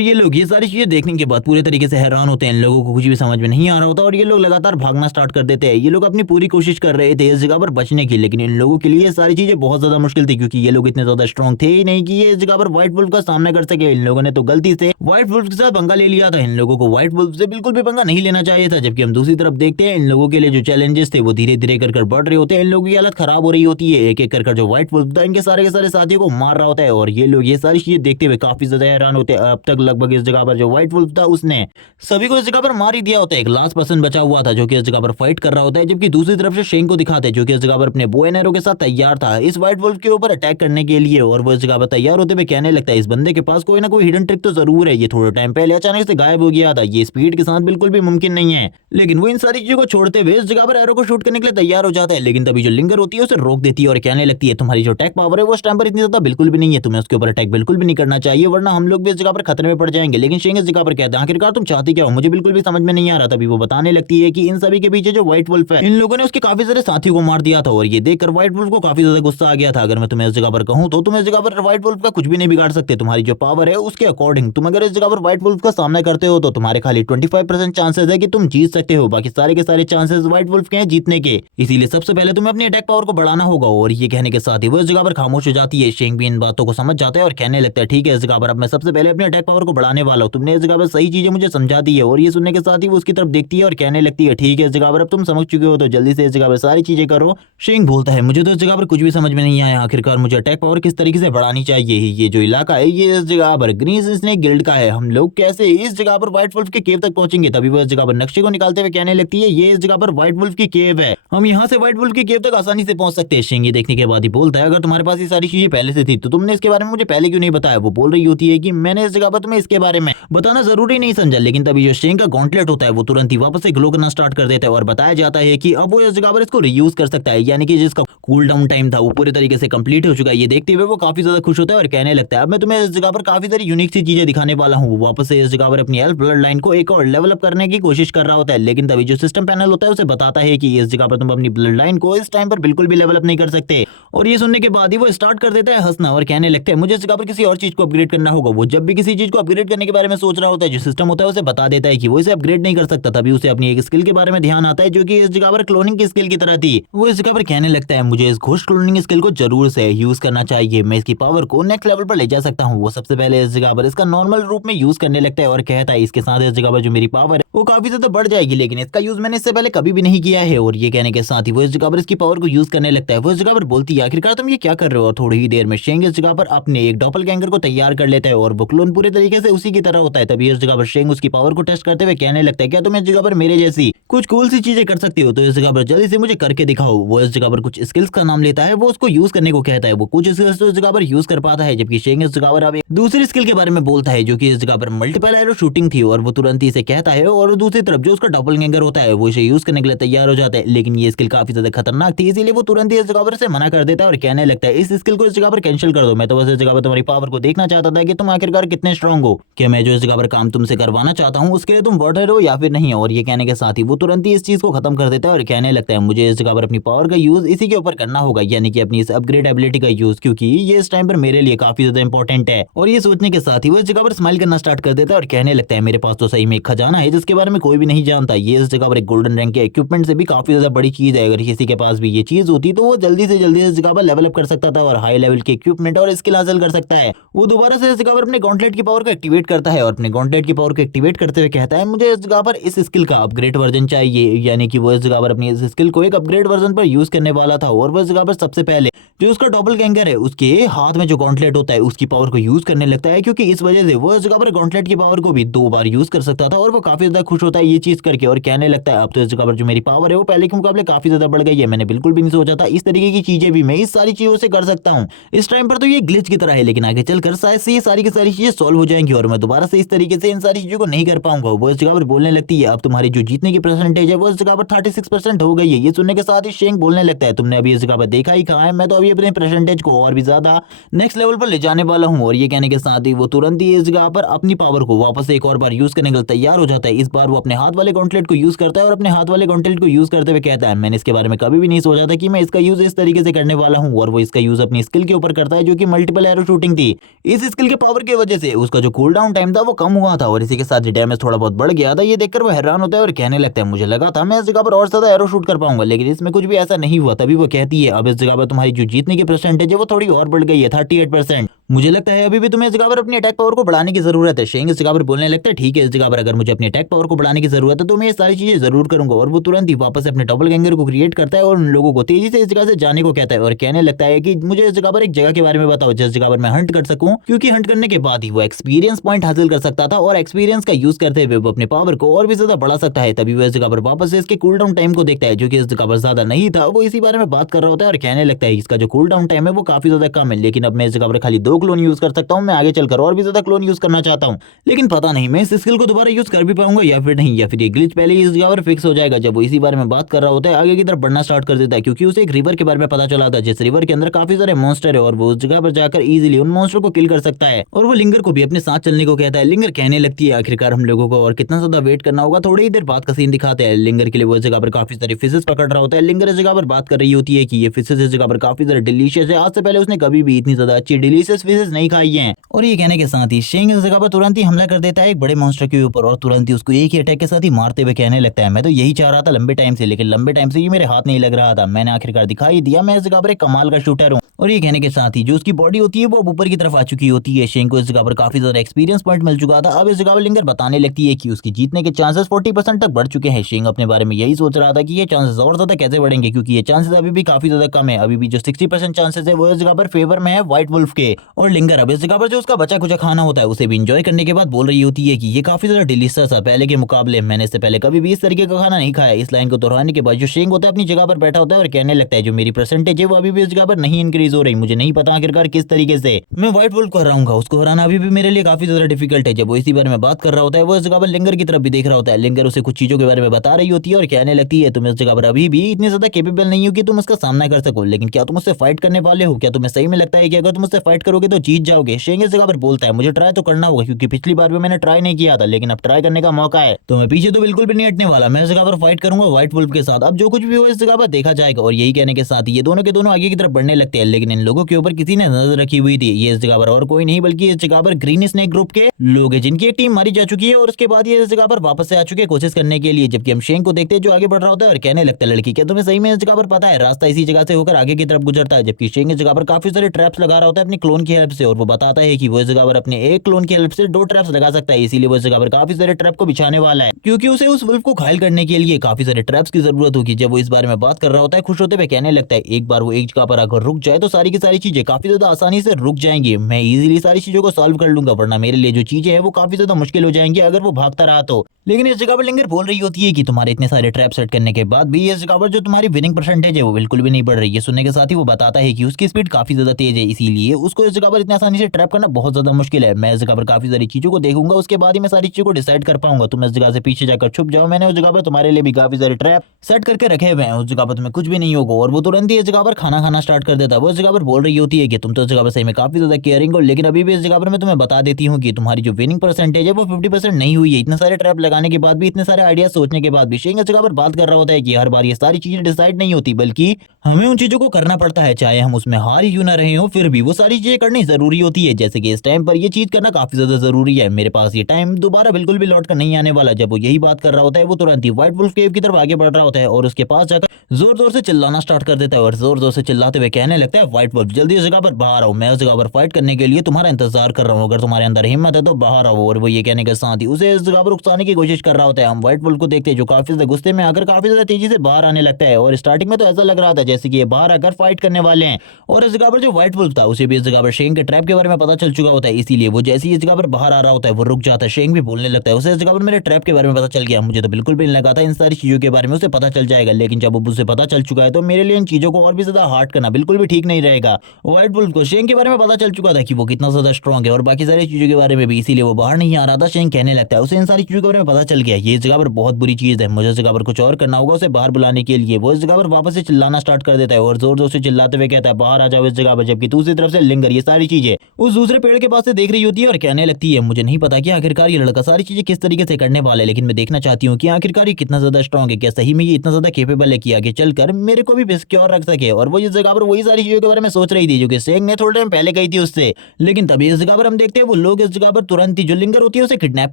ये लोग ये सारी चीजें देखने के बाद पूरे तरीके से हैरान होते हैं। इन लोगों को कुछ भी समझ में नहीं आ रहा होता और ये लोग लगातार भागना स्टार्ट कर देते हैं। ये लोग अपनी पूरी कोशिश कर रहे थे इस जगह पर बचने की, लेकिन इन लोगों के लिए सारी चीजें बहुत ज्यादा मुश्किल थी, क्योंकि ये लोग इतने ज्यादा स्ट्रॉन्ग थे ही नहीं कि ये इस जगह पर व्हाइट वुल्फ का सामना कर सके। इन लोगों ने तो गलती से व्हाइट वुल्फ के साथ पंगा ले लिया था। इन लोगों को व्हाइट वुल्फ से बिल्कुल भी पंगा नहीं लेना चाहिए था। जबकि हम दूसरी तरफ देखते हैं इन लोगों के लिए जो चैलेंजेस थे वो धीरे धीरे कर बढ़ रहे होते हैं। इन लोगों की हालत खराब हो रही होती है। एक एक कर जो व्हाइट वुल्फ था इनके सारे के सारे साथियों को मार रहा होता है और ये लोग ये सारी चीजें देखते हुए काफी ज्यादा हैरान होते हैं। अब तक लगभग इस जगह पर जो व्हाइट वुल्फ था उसने सभी को इस जगह पर मार ही दिया होता है। एक लास्ट पर्सन बचा हुआ था जो कि इस जगह पर फाइट कर रहा होता है। जबकि दूसरी तरफ से शेंग को दिखाते हैं जो कि इस जगह पर अपने बो एंड एरो के साथ तैयार था इस व्हाइट वुल्फ के ऊपर अटैक करने के लिए। और वो इस जगह पर तैयार होते हुए कहने लगता है इस बंदे के पास कोई ना कोई हिडन ट्रिक तो जरूर है, ये थोड़े टाइम पहले अचानक से गायब हो गया था, ये स्पीड के साथ बिल्कुल भी मुमकिन नहीं है। लेकिन वो इन सारी चीजों को छोड़ते हुए इस जगह पर एरो को शूट करने के लिए तैयार हो जाता है। लेकिन तभी जो लिंगर होती है उसे रोक देती है और कहने लगती है तुम्हारी जो अटैक पावर है वो इस टाइम पर इतनी ज्यादा बिल्कुल भी नहीं है, तुम्हें उसके ऊपर अटैक बिल्कुल भी नहीं करना चाहिए वरना हम लोग भी इस जगह पर खतरे में पड़ जाएंगे। लेकिन शेंग इस जगह पर कहता है आखिरकार तुम चाहती क्या हो, मुझे बिल्कुल भी समझ में नहीं आ रहा। तभी वो बताने लगती है कि इन सभी के पीछे जो व्हाइट वुल्फ है इन लोगों ने उसके काफी सारे साथियों को मार दिया था और ये देखकर व्हाइट वुल्फ को काफी ज्यादा गुस्सा आ गया था। अगर मैं तुम्हें इस जगह पर कहूं तो तुम इस जगह पर व्हाइट वुल्फ का कुछ भी नहीं बिगाड़ सकते, तुम्हारी जो पावर है उसके अकॉर्डिंग तुम अगर इस जगह पर व्हाइट वुल्फ का सामना करते हो तो तुम्हारे खाली 25% चांसेस है कि तुम जीत सकते हो, बाकी सारे के सारे चांसेस व्हाइट वुल्फ के हैं जीतने के। इसीलिए सबसे पहले तुम्हें अपनी अटैक पावर को बढ़ाना होगा। और ये कहने के साथ ही वो इस जगह पर खामोश हो जाती है। शेंग भी इन बातों को समझ जाता है और कहने लगता है ठीक है इस जगह पर अब मैं सबसे पहले अपनी अटैक पावर को बढ़ाने वाला हूं, तुमने इस जगह पर सही चीजें मुझे समझा दी है। और ये सुनने के साथ ही वो उसकी तरफ देखती है और कहने लगती है ठीक है इस जगह पर अब तुम समझ चुके हो तो जल्दी से इस जगह पर सारी चीजें करो। शेंग बोलता है मुझे तो इस जगह पर कुछ भी समझ में नहीं आया, आखिरकार मुझे अटैक पावर किस तरीके से बढ़ानी चाहिए। ये जो इलाका है ये इस जगह पर ग्रीन स्नेक गिल्ड का है, हम लोग कैसे इस जगह पर व्हाइट वुल्फ के केव तक पहुंचेंगे। तभी वो इस जगह पर नक्शे को निकालते हुए कहने लगती है ये इस जगह पर व्हाइट वुल्फ की केव है, हम यहाँ से व्हाइट वुल्फ की केव तक आसानी से पहुंच सकते हैं। शेंग ये देखने के बाद ही बोलता है अगर तुम्हारे पास ये सारी चीजें पहले से थी तो तुमने इसके बारे में मुझे पहले क्यों नहीं बताया। वो बोल रही होती है कि मैंने इस जगह पर तुम्हें इसके बारे में बताना जरूरी नहीं समझा। लेकिन तभी जो शेंग का गॉन्टलेट होता है वो तुरंत ही वापस से ग्लो करना स्टार्ट कर देता है और बताया जाता है कि अब वो इस जगह पर इसको रीयूज कर सकता है, यानी कि जिसका कूल डाउन टाइम था वो पूरे तरीके से कंप्लीट हो चुका है। ये देखते हुए वो काफी ज्यादा खुश होता है और कहने लगता है अब मैं तुम्हें इस जगह पर काफी सारी यूनिक सी चीजें दिखाने वाला हूँ। वो वापस से इस जगह पर अपनी हेल्थ ब्लड लाइन को एक और लेवल अप करने की कोशिश कर रहा होता है। लेकिन तभी जो सिस्टम पैनल होता है उसे बताता है कि इस जगह पर तुम अपनी ब्लड लाइन को इस टाइम पर बिल्कुल भी लेवल अप नहीं कर सकते। और ये सुनने के बाद ही वो स्टार्ट कर देता है हंसना और कहने लगता है मुझे इस जगह पर किसी और चीज को अपग्रेड करना होगा। वो जब भी किसी चीज को अपग्रेड करने के बारे में सोच रहा होता है जो सिस्टम होता है उसे बता देता है कि वो इसे अपग्रेड नहीं कर सकता। तभी उसे अपनी एक स्किल के बारे में ध्यान आता है जो कि इस जगह पर क्लोनिंग की स्किल की तरह थी। वो इस जगह पर कहने लगता है मुझे इस घोस्ट क्लोनिंग स्किल को जरूर से यूज करना चाहिए, मैं इसकी पावर को नेक्स्ट लेवल पर ले जा सकता हूँ। वो सबसे पहले इस जगह पर इसका नॉर्मल रूप में यूज करने लगता है और कहता है इसके साथ इस जगह पर जो मेरी पावर है वो काफी ज्यादा बढ़ जाएगी, लेकिन इसका यूज मैंने इससे पहले कभी भी नहीं किया है। और ये कहने के साथ ही वो इस जगह पर इसकी पावर को यूज करने लगता है। वो इस जगह पर बोलती है आखिरकार तुम ये क्या कर रहे हो। और थोड़ी ही देर में शेंग इस जगह पर अपने एक डॉपलगैंगर को तैयार कर लेता है और वो क्लोन पूरे तरीके से उसी की तरह होता है। तभी इस जगह पर शेंग उसकी पावर को टेस्ट करते हुए कहने लगता है क्या तुम इस जगह पर मेरे जैसी कुछ कूल सी चीजें कर सकते हो तो इस जगह पर जल्दी से मुझे करके दिखाओ। वो इस जगह पर कुछ स्किल्स का नाम लेता है, वो उसको यूज करने को कहता है। वो कुछ स्किल्स तो इस जगह पर यूज कर पाता है, जबकि शेंग इस जगह पर अब एक दूसरी स्किल के बारे में बोलता है जो कि इस जगह पर मल्टीपल एरो शूटिंग थी। और वो तुरंत ही इसे कहता है और दूसरी तरफ जो उसका डॉपलगैंगर होता है वो इसे यूज करने के लिए तैयार हो जाता है। लेकिन ये स्किल काफी ज्यादा खतरनाक थी, इसीलिए वो तुरंत ही इस जगह पर से मना कर देता है और कहने लगता है इस स्किल को इस जगह पर कैंसिल कर दो, मैं तो बस इस जगह पर तुम्हारी पावर को देखना चाहता था कि तुम आखिरकार कितने स्ट्रांग हो, कि मैं जो इस जगह पर काम तुमसे करवाना चाहता हूँ उसके लिए तुम वर्थ हो या फिर नहीं। और ये कहने के साथ ही वो तुरंत ही इस चीज को खत्म कर देता है और कहने लगता है मुझे इस जगह पर अपनी पावर का यूज इसी के ऊपर करना होगा, यानी कि अपनी इस अपग्रेड एबिलिटी का यूज, क्योंकि ये इस टाइम पर मेरे लिए काफी ज्यादा इंपॉर्टेंट है। और ये सोचने के साथ ही वो इस जगह पर स्माइल करना स्टार्ट कर देता है और कहने लगता है मेरे पास तो सही में एक खजाना है जिसके बारे में कोई भी नहीं जानता। ये इस जगह पर एक गोल्डन रैंक के इक्विपमेंट से भी काफी ज्यादा बड़ी चीज है। अगर किसी के पास भी ये चीज होती तो वो जल्दी से जल्दी इस जगह पर लेवल अप कर सकता था और हाई लेवल के इक्विपमेंट और स्किल हासिल कर सकता है। वो दोबारा से इस जगह पर अपने गॉन्टलेट की पावर को एक्टिवेट करता है और अपने गॉन्टलेट की पावर को एक्टिवेट करते हुए कहता है मुझे इस जगह पर इस स्किल का अपग्रेड वर्जन चाहिए, यानी कि वो इस जगह पर अपनी इस स्किल को एक अपग्रेड वर्जन पर यूज करने वाला था। और वो इस जगह पर सबसे पहले जो उसका डॉपलगैंगर है उसके हाथ में जो गॉन्टलेट होता है उसकी पावर को यूज करने लगता है, क्योंकि इस वजह से वो इस जगह पर गॉन्टलेट की पावर को भी 2 बार यूज कर सकता था। और वो काफी ज्यादा खुश होता है ये चीज करके और कहने लगता है अब तो इस जगह पर जो मेरी पावर है वो पहले के मुकाबले काफी ज्यादा बढ़ गई है। मैंने बिल्कुल भी नहीं सोचा था इस तरीके की चीजें भी मैं इस सारी चीजों से कर सकता हूँ। इस टाइम पर तो ये ग्लिच की तरह है, लेकिन आगे चलकर शायद से ये सारी की सारी चीजें सॉल्व हो जाएंगी और मैं दोबारा से इस तरीके से इन सारी चीजों को नहीं कर पाऊंगा। वो इस जगह पर बोलने लगती है अब तुम्हारी जो जीतने की परसेंटेज है वो इस जगह पर 36% हो गई है। ये सुनने के साथ ही शेंग बोलने लगता है तुमने अभी इस जगह पर देखा ही कहा है, मैं तो अभी अपने परसेंटेज को और भी ज्यादा नेक्स्ट लेवल पर ले जाने वाला हूँ। और ये कहने के साथ ही वो तुरंत ही इस जगह पर अपनी पावर को वापस एक और बार यूज करने के लिए तैयार हो जाता है। इस बार वो अपने हाथ वाले गॉन्टलेट को यूज करता है और अपने हाथ वाले गॉन्टलेट को यूज करते हुए कहता है मैंने इसके बारे में कभी भी नहीं सोचा था कि मैं इसका यूज इस तरीके से करने वाला हूँ। और वो इसका यूज अपनी स्किल के ऊपर करता है जो कि मल्टीपल एरो शूटिंग थी। इस स्किल के पावर की वजह से उसका जो कूल डाउन टाइम था वो कम हुआ था और इसी के साथ ही डैमेज थोड़ा बहुत बढ़ गया था। ये देखकर वो हैरान होता है और कहने लगता है मुझे लगा था मैं इस जगह पर और ज्यादा एरो शूट कर पाऊंगा, लेकिन इसमें कुछ भी ऐसा नहीं हुआ। तभी वो कहती है अब इस जगह पर तुम्हारी जो जीतने की परसेंटेज है वो थोड़ी और बढ़ गई है 38%। मुझे लगता है अभी भी तुम्हें इस जगह पर अपनी अटैक पावर को बढ़ाने की जरूरत है। शेंग इस जगह पर बोलने लगता है ठीक है, इस जगह पर अगर मुझे अपनी अटैक पावर को बढ़ाने की जरूरत है तो मैं ये सारी चीजें जरूर करूंगा। और वो तुरंत ही वापस अपने डबल गैंगर को क्रिएट करता है और उन लोगों को तेजी से इस जगह से जाने को कहता है और कहने लगता है कि मुझे इस जगह पर एक जगह के बारे में बताओ जिस जगह पर मैं हंट कर सकूं, क्योंकि हंट करने के बाद ही वो एक्सपीरियंस पॉइंट हासिल कर सकता था और एक्सपीरियंस का यूज करते हुए वो अपने पावर को और भी ज्यादा बढ़ा सकता है। तभी वो इस जगह पर वापस से इसके कूल डाउन टाइम को देखता है जो कि इस जगह पर ज्यादा नहीं था। वो इसी बारे में बात कर रहा होता है और कहने लगता है इसका जो कूल डाउन टाइम है वो काफी ज्यादा कम है, लेकिन अब मैं इस जगह पर खाली 2 क्लोन यूज कर सकता हूँ। मैं आगे चलकर और भी ज्यादा क्लोन यूज करना चाहता हूँ, लेकिन पता नहीं मैं इस स्किल को दोबारा यूज कर भी पाऊंगा या फिर नहीं, या फिर ये ग्लिच पहले ही इस जगह पर फिक्स हो जाएगा। जब वो इसी बारे में बात कर रहा होता है आगे की तरफ बढ़ना स्टार्ट कर देता है क्योंकि उसे एक रिवर के बारे में पता चला था जिस रिवर के अंदर काफी सारे मॉन्स्टर है और वो उस जगह पर जाकर इजीली उन मॉन्स्टर को किल कर सकता है। और वो लिंगर को भी अपने साथ चलने को कहता है। लिंगर कहने लगती है आखिरकार हम लोगों को और कितना ज्यादा वेट करना होगा, थोड़ी ही देर बाद का सीन दिखाते हैं। लिंगर के लिए वो इस जगह पर काफी सारी फिशेस पकड़ रहा होता है। लिंगर इस जगह पर बात कर रही होती है कि ये फिशेस इस जगह पर काफी ज्यादा डिलीशियस है, आज से पहले उसने कभी भी इतनी ज्यादा अच्छी डिलीशियस फिशेस नहीं खाई है। और ये कहने के साथ ही शेंग इस जगह पर तुरंत ही हमला कर देता है एक बड़े मॉन्स्टर के ऊपर और तुरंत ही उसको एक ही अटैक के साथ ही मारते हुए कहने लगता है मैं तो यही चाह रहा था लंबे टाइम से, लेकिन लंबे टाइम से ये मेरे हाथ नहीं लग रहा था, मैंने आखिरकार दिखाई दिया मैं इस जगह पर एक कमाल का शूटर हूँ। और ये कहने के साथ ही जो उसकी बॉडी होती है वो अब ऊपर की तरफ आ चुकी होती है। शेंग को इस जगह पर काफी ज्यादा एक्सपीरियंस पॉइंट मिल चुका था। अब इस जगह पर लिंगर बताने लगती है कि उसकी जीतने के चांसेस 40% तक बढ़ चुके हैं। शेंग अपने बारे में यही सोच रहा था कि ये चांसेस और ज्यादा कैसे बढ़ेंगे क्योंकि ये चांसेस अभी भी काफी ज्यादा कम है। अभी भी जो 60% चांसेस है वो इस जगह पर फेवर में है व्हाइट वुल्फ के। और लिंगर अब इस जगह पर जो उसका बचा कुछ खाना होता है उसे भी इंजॉय करने के बाद बोल रही होती है कि ये काफी ज्यादा डिलीशियस है पहले के मुकाबले, मैंने इससे पहले कभी भी इस तरीके का खाना नहीं खाया। इस लाइन को दोहराने के बाद जो शेंग होता है अपनी जगह पर बैठा होता है और कहने लगता है जो मेरी परसेंटेज है वो अभी भी इस जगह पर नहीं इंक्रीज हो रही, मुझे नहीं पता आखिरकार किस तरीके से मैं व्हाइट वुल्फ को हराऊंगा, उसको हराना अभी भी मेरे लिए काफी ज्यादा डिफिकल्ट है। जब वो इसी बारे में बात कर रहा होता है वो इस जगह पर लिंगर की तरफ भी देख रहा होता है। लिंगर उसे कुछ चीजों के बारे में बता रही होती है और कहने लगती है तुम इस जगह पर अभी भी इतने ज्यादा केपेबल नहीं हो कि तुम उसका सामना कर सको, लेकिन क्या तुम उससे फाइट करने वाले हो? क्या तुम्हें सही में लगता है कि अगर तुम उससे फाइट करोगे तो जीत जाओगे? शेंग इस जगह पर बोलता है मुझे ट्राई तो करना होगा क्योंकि पिछली बार भी मैंने ट्राई नहीं किया था, लेकिन अब ट्राई करने का मौका है तो मैं पीछे तो बिल्कुल भी नहीं हटने वाला, मैं इस जगह पर फाइट करूंगा व्हाइट वुल्फ के साथ। अब जो कुछ भी हो इस जगह पर देखा जाएगा। और यही कहने के साथ ये दोनों के दोनों आगे की तरफ बढ़ने लगते हैं, लेकिन इन लोगों के ऊपर किसी ने नजर रखी हुई थी। ये इस जगह पर और कोई नहीं बल्कि इस जगह पर ग्रीन स्नेक ग्रुप के लोग हैं जिनकी एक टीम मारी जा चुकी है और उसके बाद ये इस जगह पर वापस से आ चुके कोशिश करने के लिए। जबकि हम शेंग को देखते हैं जो आगे बढ़ रहा होता है और कहने लगता है लड़की क्या तुम्हें सही में इस जगह पर पता है रास्ता इसी जगह से होकर आगे की तरफ गुजरता है? जबकि शेंग इस जगह पर काफी सारे ट्रैप्स लगा रहा होता है अपनी क्लोन की हेल्प से और वो बताता है कि वो इस जगह पर अपने एक क्लोन की हेल्प से 2 ट्रैप्स लगा सकता है, इसीलिए वो इस जगह पर काफी सारे ट्रैप को बिछाने वाला है क्योंकि उसे उस वुल्फ को घायल करने के लिए काफी सारे ट्रैप्स की जरूरत होगी। जब वो इस बारे में बात कर रहा होता है खुश होते हुए कहने लगता है एक बार वो एक जगह पर अगर रुक जाए तो सारी की सारी चीजें काफी ज्यादा आसानी से रुक जाएंगी, मैं इजीली सारी चीजों को सॉल्व कर लूंगा, वरना मेरे लिए जो चीजें हैं वो काफी ज्यादा मुश्किल हो जाएंगी अगर वो भागता रहा तो। लेकिन इस जगह पर लिंगर बोल रही होती है कि तुम्हारे इतने सारे ट्रैप सेट करने के बाद भी इस जगह पर जो तुम्हारी विनिंग परसेंटेज है वो बिल्कुल भी नहीं बढ़ रही है। सुनने के साथ ही वो बताता है कि उसकी स्पीड काफी ज्यादा तेज है, इसीलिए उसको इस जगह पर इतनी आसानी से ट्रैप करना बहुत ज्यादा मुश्किल है। मैं इस जगह पर काफी सारी चीजों को देखूंगा उसके बाद ही मैं सारी चीजों को डिसाइड कर पाऊंगा। तुम इस जगह से पीछे जाकर छुप जाओ, मैंने उस जगह पर तुम्हारे लिए भी काफी सारे ट्रैप सेट करके रखे हुए हैं, उस जगह पर तुम्हें कुछ भी नहीं होगा। और वो तुरंत ही इस जगह पर खाना खाना स्टार्ट कर देता है। वो इस जगह पर बोल रही होती है कि तुम तो इस जगह पर सही में काफी ज्यादा केयरिंग हो, लेकिन अभी भी इस जगह पर मैं तुम्हें बता देती हूँ कि तुम्हारी जो विनिंग परसेंटेज है वो 50% नहीं हुई है। इतने सारे ट्रैप लगाने के बाद भी, इतने सारे आइडिया सोचने के बाद भी शेंग इस जगह पर बात कर रहा होता है कि हर बार ये सारी चीजें डिसाइड नहीं होती बल्कि हमें उन चीजों को करना पड़ता है, चाहे हम उसमें हार ही क्यों ना रहे हो फिर भी वो सारी चीजें करनी जरूरी होती है। जैसे कि इस टाइम पर ये चीज करना काफी ज्यादा जरूरी है, मेरे पास ये टाइम दोबारा बिल्कुल भी लौट कर नहीं आने वाला। जब वो यही बात कर रहा होता है वो तुरंत ही व्हाइट वुल्फ केव की तरफ आगे बढ़ रहा होता है और उसके पास जाकर जोर जोर से चिल्लाना स्टार्ट कर देता है और जोर जोर से चिल्लाते हुए कहने लगता है व्हाइट वुल्फ जल्दी इस जगह पर बाहर आओ, मैं उस जगह पर फाइट करने के लिए तुम्हारा इंतजार कर रहा हूँ, अगर तुम्हारे अंदर हिम्मत है तो बाहर आओ। और वो ये कहने के साथ ही उसे इस जगह पर उकसाने की कोशिश कर रहा होता है। हम व्हाइट वुल्फ को देखते हैं जो काफी ज्यादा गुस्से में आकर काफी ज्यादा तेजी से बाहर आने लगता है और स्टार्टिंग में तो ऐसा लग रहा था जैसे कि ये बाहर आकर फाइट करने वाले हैं। और इस जगह पर जो व्हाइट वुल्फ था उसे भी इस जगह पर शेंग के ट्रैप के बारे में पता चल चुका होता है, इसीलिए वो जैसे ही इस जगह पर बाहर आ रहा होता है वो रुक जाता है। शेंग भी बोलने लगता है उसे इस जगह पर मेरे ट्रैप के बारे में पता चल गया, मुझे तो बिल्कुल बिल्कुल भी नहीं लगा था इन सारी चीजों के बारे में उसे पता चल जाएगा, लेकिन जब अब उसे पता चल चुका है तो मेरे लिए इन चीजों को और भी ज्यादा हार्ड करना बिल्कुल भी ठीक नहीं रहेगा। व्हाइट वुल्फ को शेंग के बारे में पता चल चुका था कि वो कितना ज्यादा स्ट्रांग है और बाकी सारी चीजों के बारे में भी, इसीलिए वो बाहर नहीं आ रहा था। शेंग कहने लगता है उसे इन सारी चीजों के बारे में पता चल गया, ये इस जगह पर बहुत बुरी चीज है, मुझे इस जगह पर कुछ और करना होगा उसे बाहर बुलाने के लिए। वो इस जगह पर वापस से चिल्लाना स्टार्ट कर देता है और जोर जोर से चिल्लाते हुए कहता है बाहर आ जाओ इस जगह पर, जबकि दूसरी तरफ से लिंगर ये सारी चीजें उस दूसरे पेड़ के पास से देख रही होती है और कहने लगती है मुझे नहीं पता कि आखिरकार ये लड़का सारी चीजें किस तरीके से करने वाला है, लेकिन मैं देखना चाहती हूँ कि आखिरकार ये कितना ज्यादा स्ट्रांग है, क्या सही में ये इतना ज्यादा केपेबल है कि आगे चलकर मेरे को भी सिक्योर रख सके। और वो इस जगह पर वही सारी चीजों के बारे में सोच रही थी जो कि शेंग ने थोड़े टाइम पहले कही थी उससे। लेकिन तभी इस जगह पर हम देखते हैं वो लोग इस जगह पर तुरंत ही जो लिंगर होती है उसे किडनैप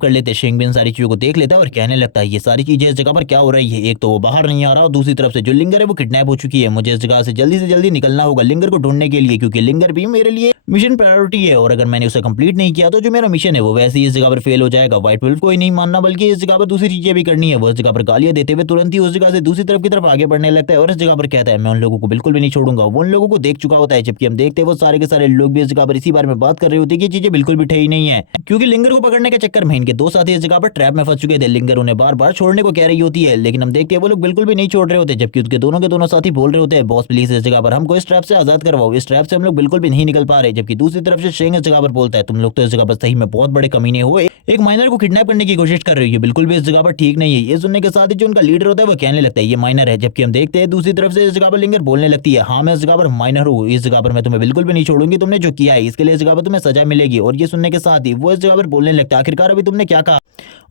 कर लेते हैं। शेंग भी इन सारी चीजों को देख लेता है और कहने लगता है ये सारी चीजें इस जगह पर क्या हो रही है, एक तो वो बाहर नहीं आ रहा और दूसरी तरफ से जो लिंगर है वो किडनैप हो चुकी है। मुझे इस जगह से जल्दी निकलना होगा लिंगर को ढूंढने के लिए, क्योंकि लिंगर भी मेरे लिए मिशन प्रायोरिटी है और अगर मैंने उसे कंप्लीट नहीं किया तो जो मेरा मिशन है वो वैसे ही इस जगह पर फेल हो जाएगा। व्हाइट वुल्फ को ही नहीं मानना बल्कि इस जगह पर दूसरी चीजें भी करनी है। वो इस जगह पर गालियां देते हुए तुरंत ही उस जगह से दूसरी तरफ की तरफ आगे बढ़ने लगता है और इस जगह पर कहता है मैं उन लोगों को बिल्कुल भी नहीं छोड़ूंगा। वो उन लोगों को देख चुका होता है, जबकि हम देखते हैं वो सारे के सारे लोग भी इस जगह पर इसी बारे में बात कर रहे होते हैं कि चीजें बिल्कुल भी ठीक नहीं है, क्योंकि लिंगर को पकड़ने के चक्कर में इनके दो साथी इस जगह पर ट्रैप में फंस चुके थे। लिंगर उन्हें बार बार छोड़ने को कह रही होती है, लेकिन हम देखते हैं वो लोग बिल्कुल भी नहीं छोड़ रहे होते, जबकि उसके दोनों के दोनों साथी बोल रहे होते हैं बॉस प्लीज इस जगह पर हमको इस ट्रैप से आजाद करवाओ, इस ट्रैप से हम लोग बिल्कुल भी नहीं निकल पा रहे। जबकि दूसरी तरफ से शेंग इस जगह पर बोलता है तुम लोग तो इस जगह पर सही में बहुत बड़े कमीने हो, एक माइनर को किडनैप करने की कोशिश कर रही है, बिल्कुल भी इस जगह पर ठीक नहीं है। ये सुनने के साथ ही जो उनका लीडर होता है वो कहने लगता है ये माइनर है, जबकि हम देखते हैं दूसरी तरफ से इस जगह पर लिंगर बोलने लगती है हाँ मैं इस जगह पर माइनर हूँ, इस जगह पर मैं तुम्हें बिल्कुल भी नहीं छोड़ूंगी, तुमने जो किया है इसके लिए इस जगह पर तुम्हें सजा मिलेगी। और ये सुनने के साथ ही वो इस जगह पर बोलने लगता है आखिरकार अभी तुमने क्या कहा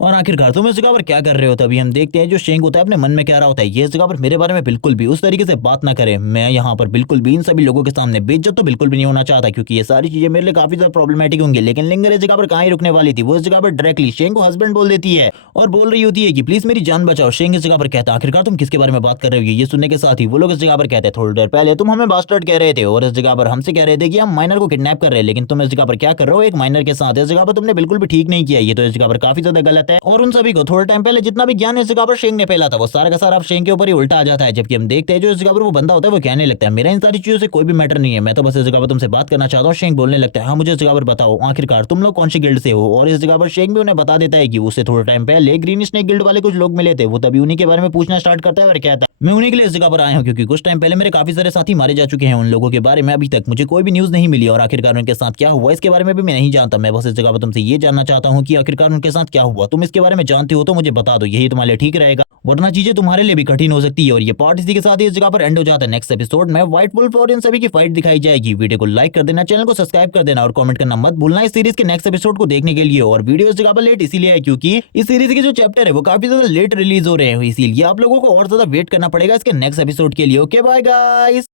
और आखिरकार तुम इस जगह पर क्या कर रहे हो। तभी हम देखते हैं जो शेंग होता है अपने मन में कह रहा होता है ये इस जगह पर मेरे बारे में बिल्कुल भी उस तरीके से बात ना करें, मैं यहाँ पर बिल्कुल भी इन सभी लोगों के सामने बेइज्जत तो बिल्कुल भी नहीं होना चाहता, क्योंकि ये सारी चीजें मेरे लिए काफी ज्यादा प्रॉब्लमेटिक होंगी। लेकिन लिंगर इस जगह पर कहाँ ही रुकने वाली थी, वो इस जगह पर डायरेक्टली शेंग को हस्बैंड बोल देती है और बोल रही होती है कि प्लीज मेरी जान बचाओ। शेंग इस जगह पर कहता है आखिरकार तुम किसके बारे में बात कर रहे हो। ये सुनने के साथ ही वो लोग इस जगह पर कहते हैं थोड़ी देर पहले तुम हमें बास्टर्ड कह रहे थे और इस जगह पर हमसे कह रहे थे कि हम माइनर को किडनैप कर रहे हैं, लेकिन तुम इस जगह पर क्या कर रहे हो एक माइनर के साथ, इस जगह पर तुमने बिल्कुल भी ठीक नहीं किया, ये तो इस जगह पर काफी ज्यादा गलत है। और उन सभी को थोड़ा टाइम पहले जितना भी ज्ञान इस जगह पर शेंग ने फैला था वो सारा का सारा अब शेंग के ऊपर ही उल्टा आ जाता है। जबकि हम देखते हैं जो इस जगह पर वो बंदा होता है वो कहने लगता है मेरा इन सारी चीजों से कोई भी मैटर नहीं है, मैं तो बस इस जगह पर तुमसे बात करना चाहता हूँ। शेंग बोलने लगता है हाँ मुझे इस जगह पर बताओ आखिरकार तुम लोग कौन सी गिल्ड से हो। और इस जगह पर शेंग भी उन्हें बता देता है कि उससे थोड़ा टाइम पहले ग्रीन स्नेक गिल्ड वाले कुछ लोग मिले थे, वो तभी उन्हीं के बारे में पूछना स्टार्ट करता है और कहता है मैं उन्हीं के लिए इस जगह पर आया हूँ क्योंकि कुछ टाइम पहले मेरे काफी सारे साथी मारे जा चुके हैं, उन लोगों के बारे में अभी तक मुझे कोई भी न्यूज नहीं मिली और आखिरकार उनके साथ क्या हुआ इसके बारे में भी मैं नहीं जानता। मैं बस इस जगह पर तुमसे ये जानना चाहता हूँ कि आखिरकार उनके साथ क्या हुआ, तुम इसके बारे में जानते हो तो मुझे बता दो, यही तुम्हारे लिए ठीक रहेगा, वरना चीजें तुम्हारे लिए भी कठिन हो सकती है। और ये पार्ट इसी के साथ ही इस जगह पर एंड हो जाता है। नेक्स्ट एपिसोड में व्हाइट वुल्फ और इन सभी की फाइट दिखाई जाएगी। वीडियो को लाइक कर देना, चैनल को सब्सक्राइब कर देना और कमेंट करना मत भूलना इस सीरीज के नेक्स्ट एपिसोड को देखने के लिए। और वीडियो इस जगह पर लेट इसीलिए है क्योंकि इस सीरीज के जो चैप्टर है वो काफी ज्यादा लेट रिलीज हो रहे हैं, इसीलिए आप लोगों को और ज्यादा वेट करना पड़ेगा इसके नेक्स्ट एपिसोड के लिए। Okay bye guys.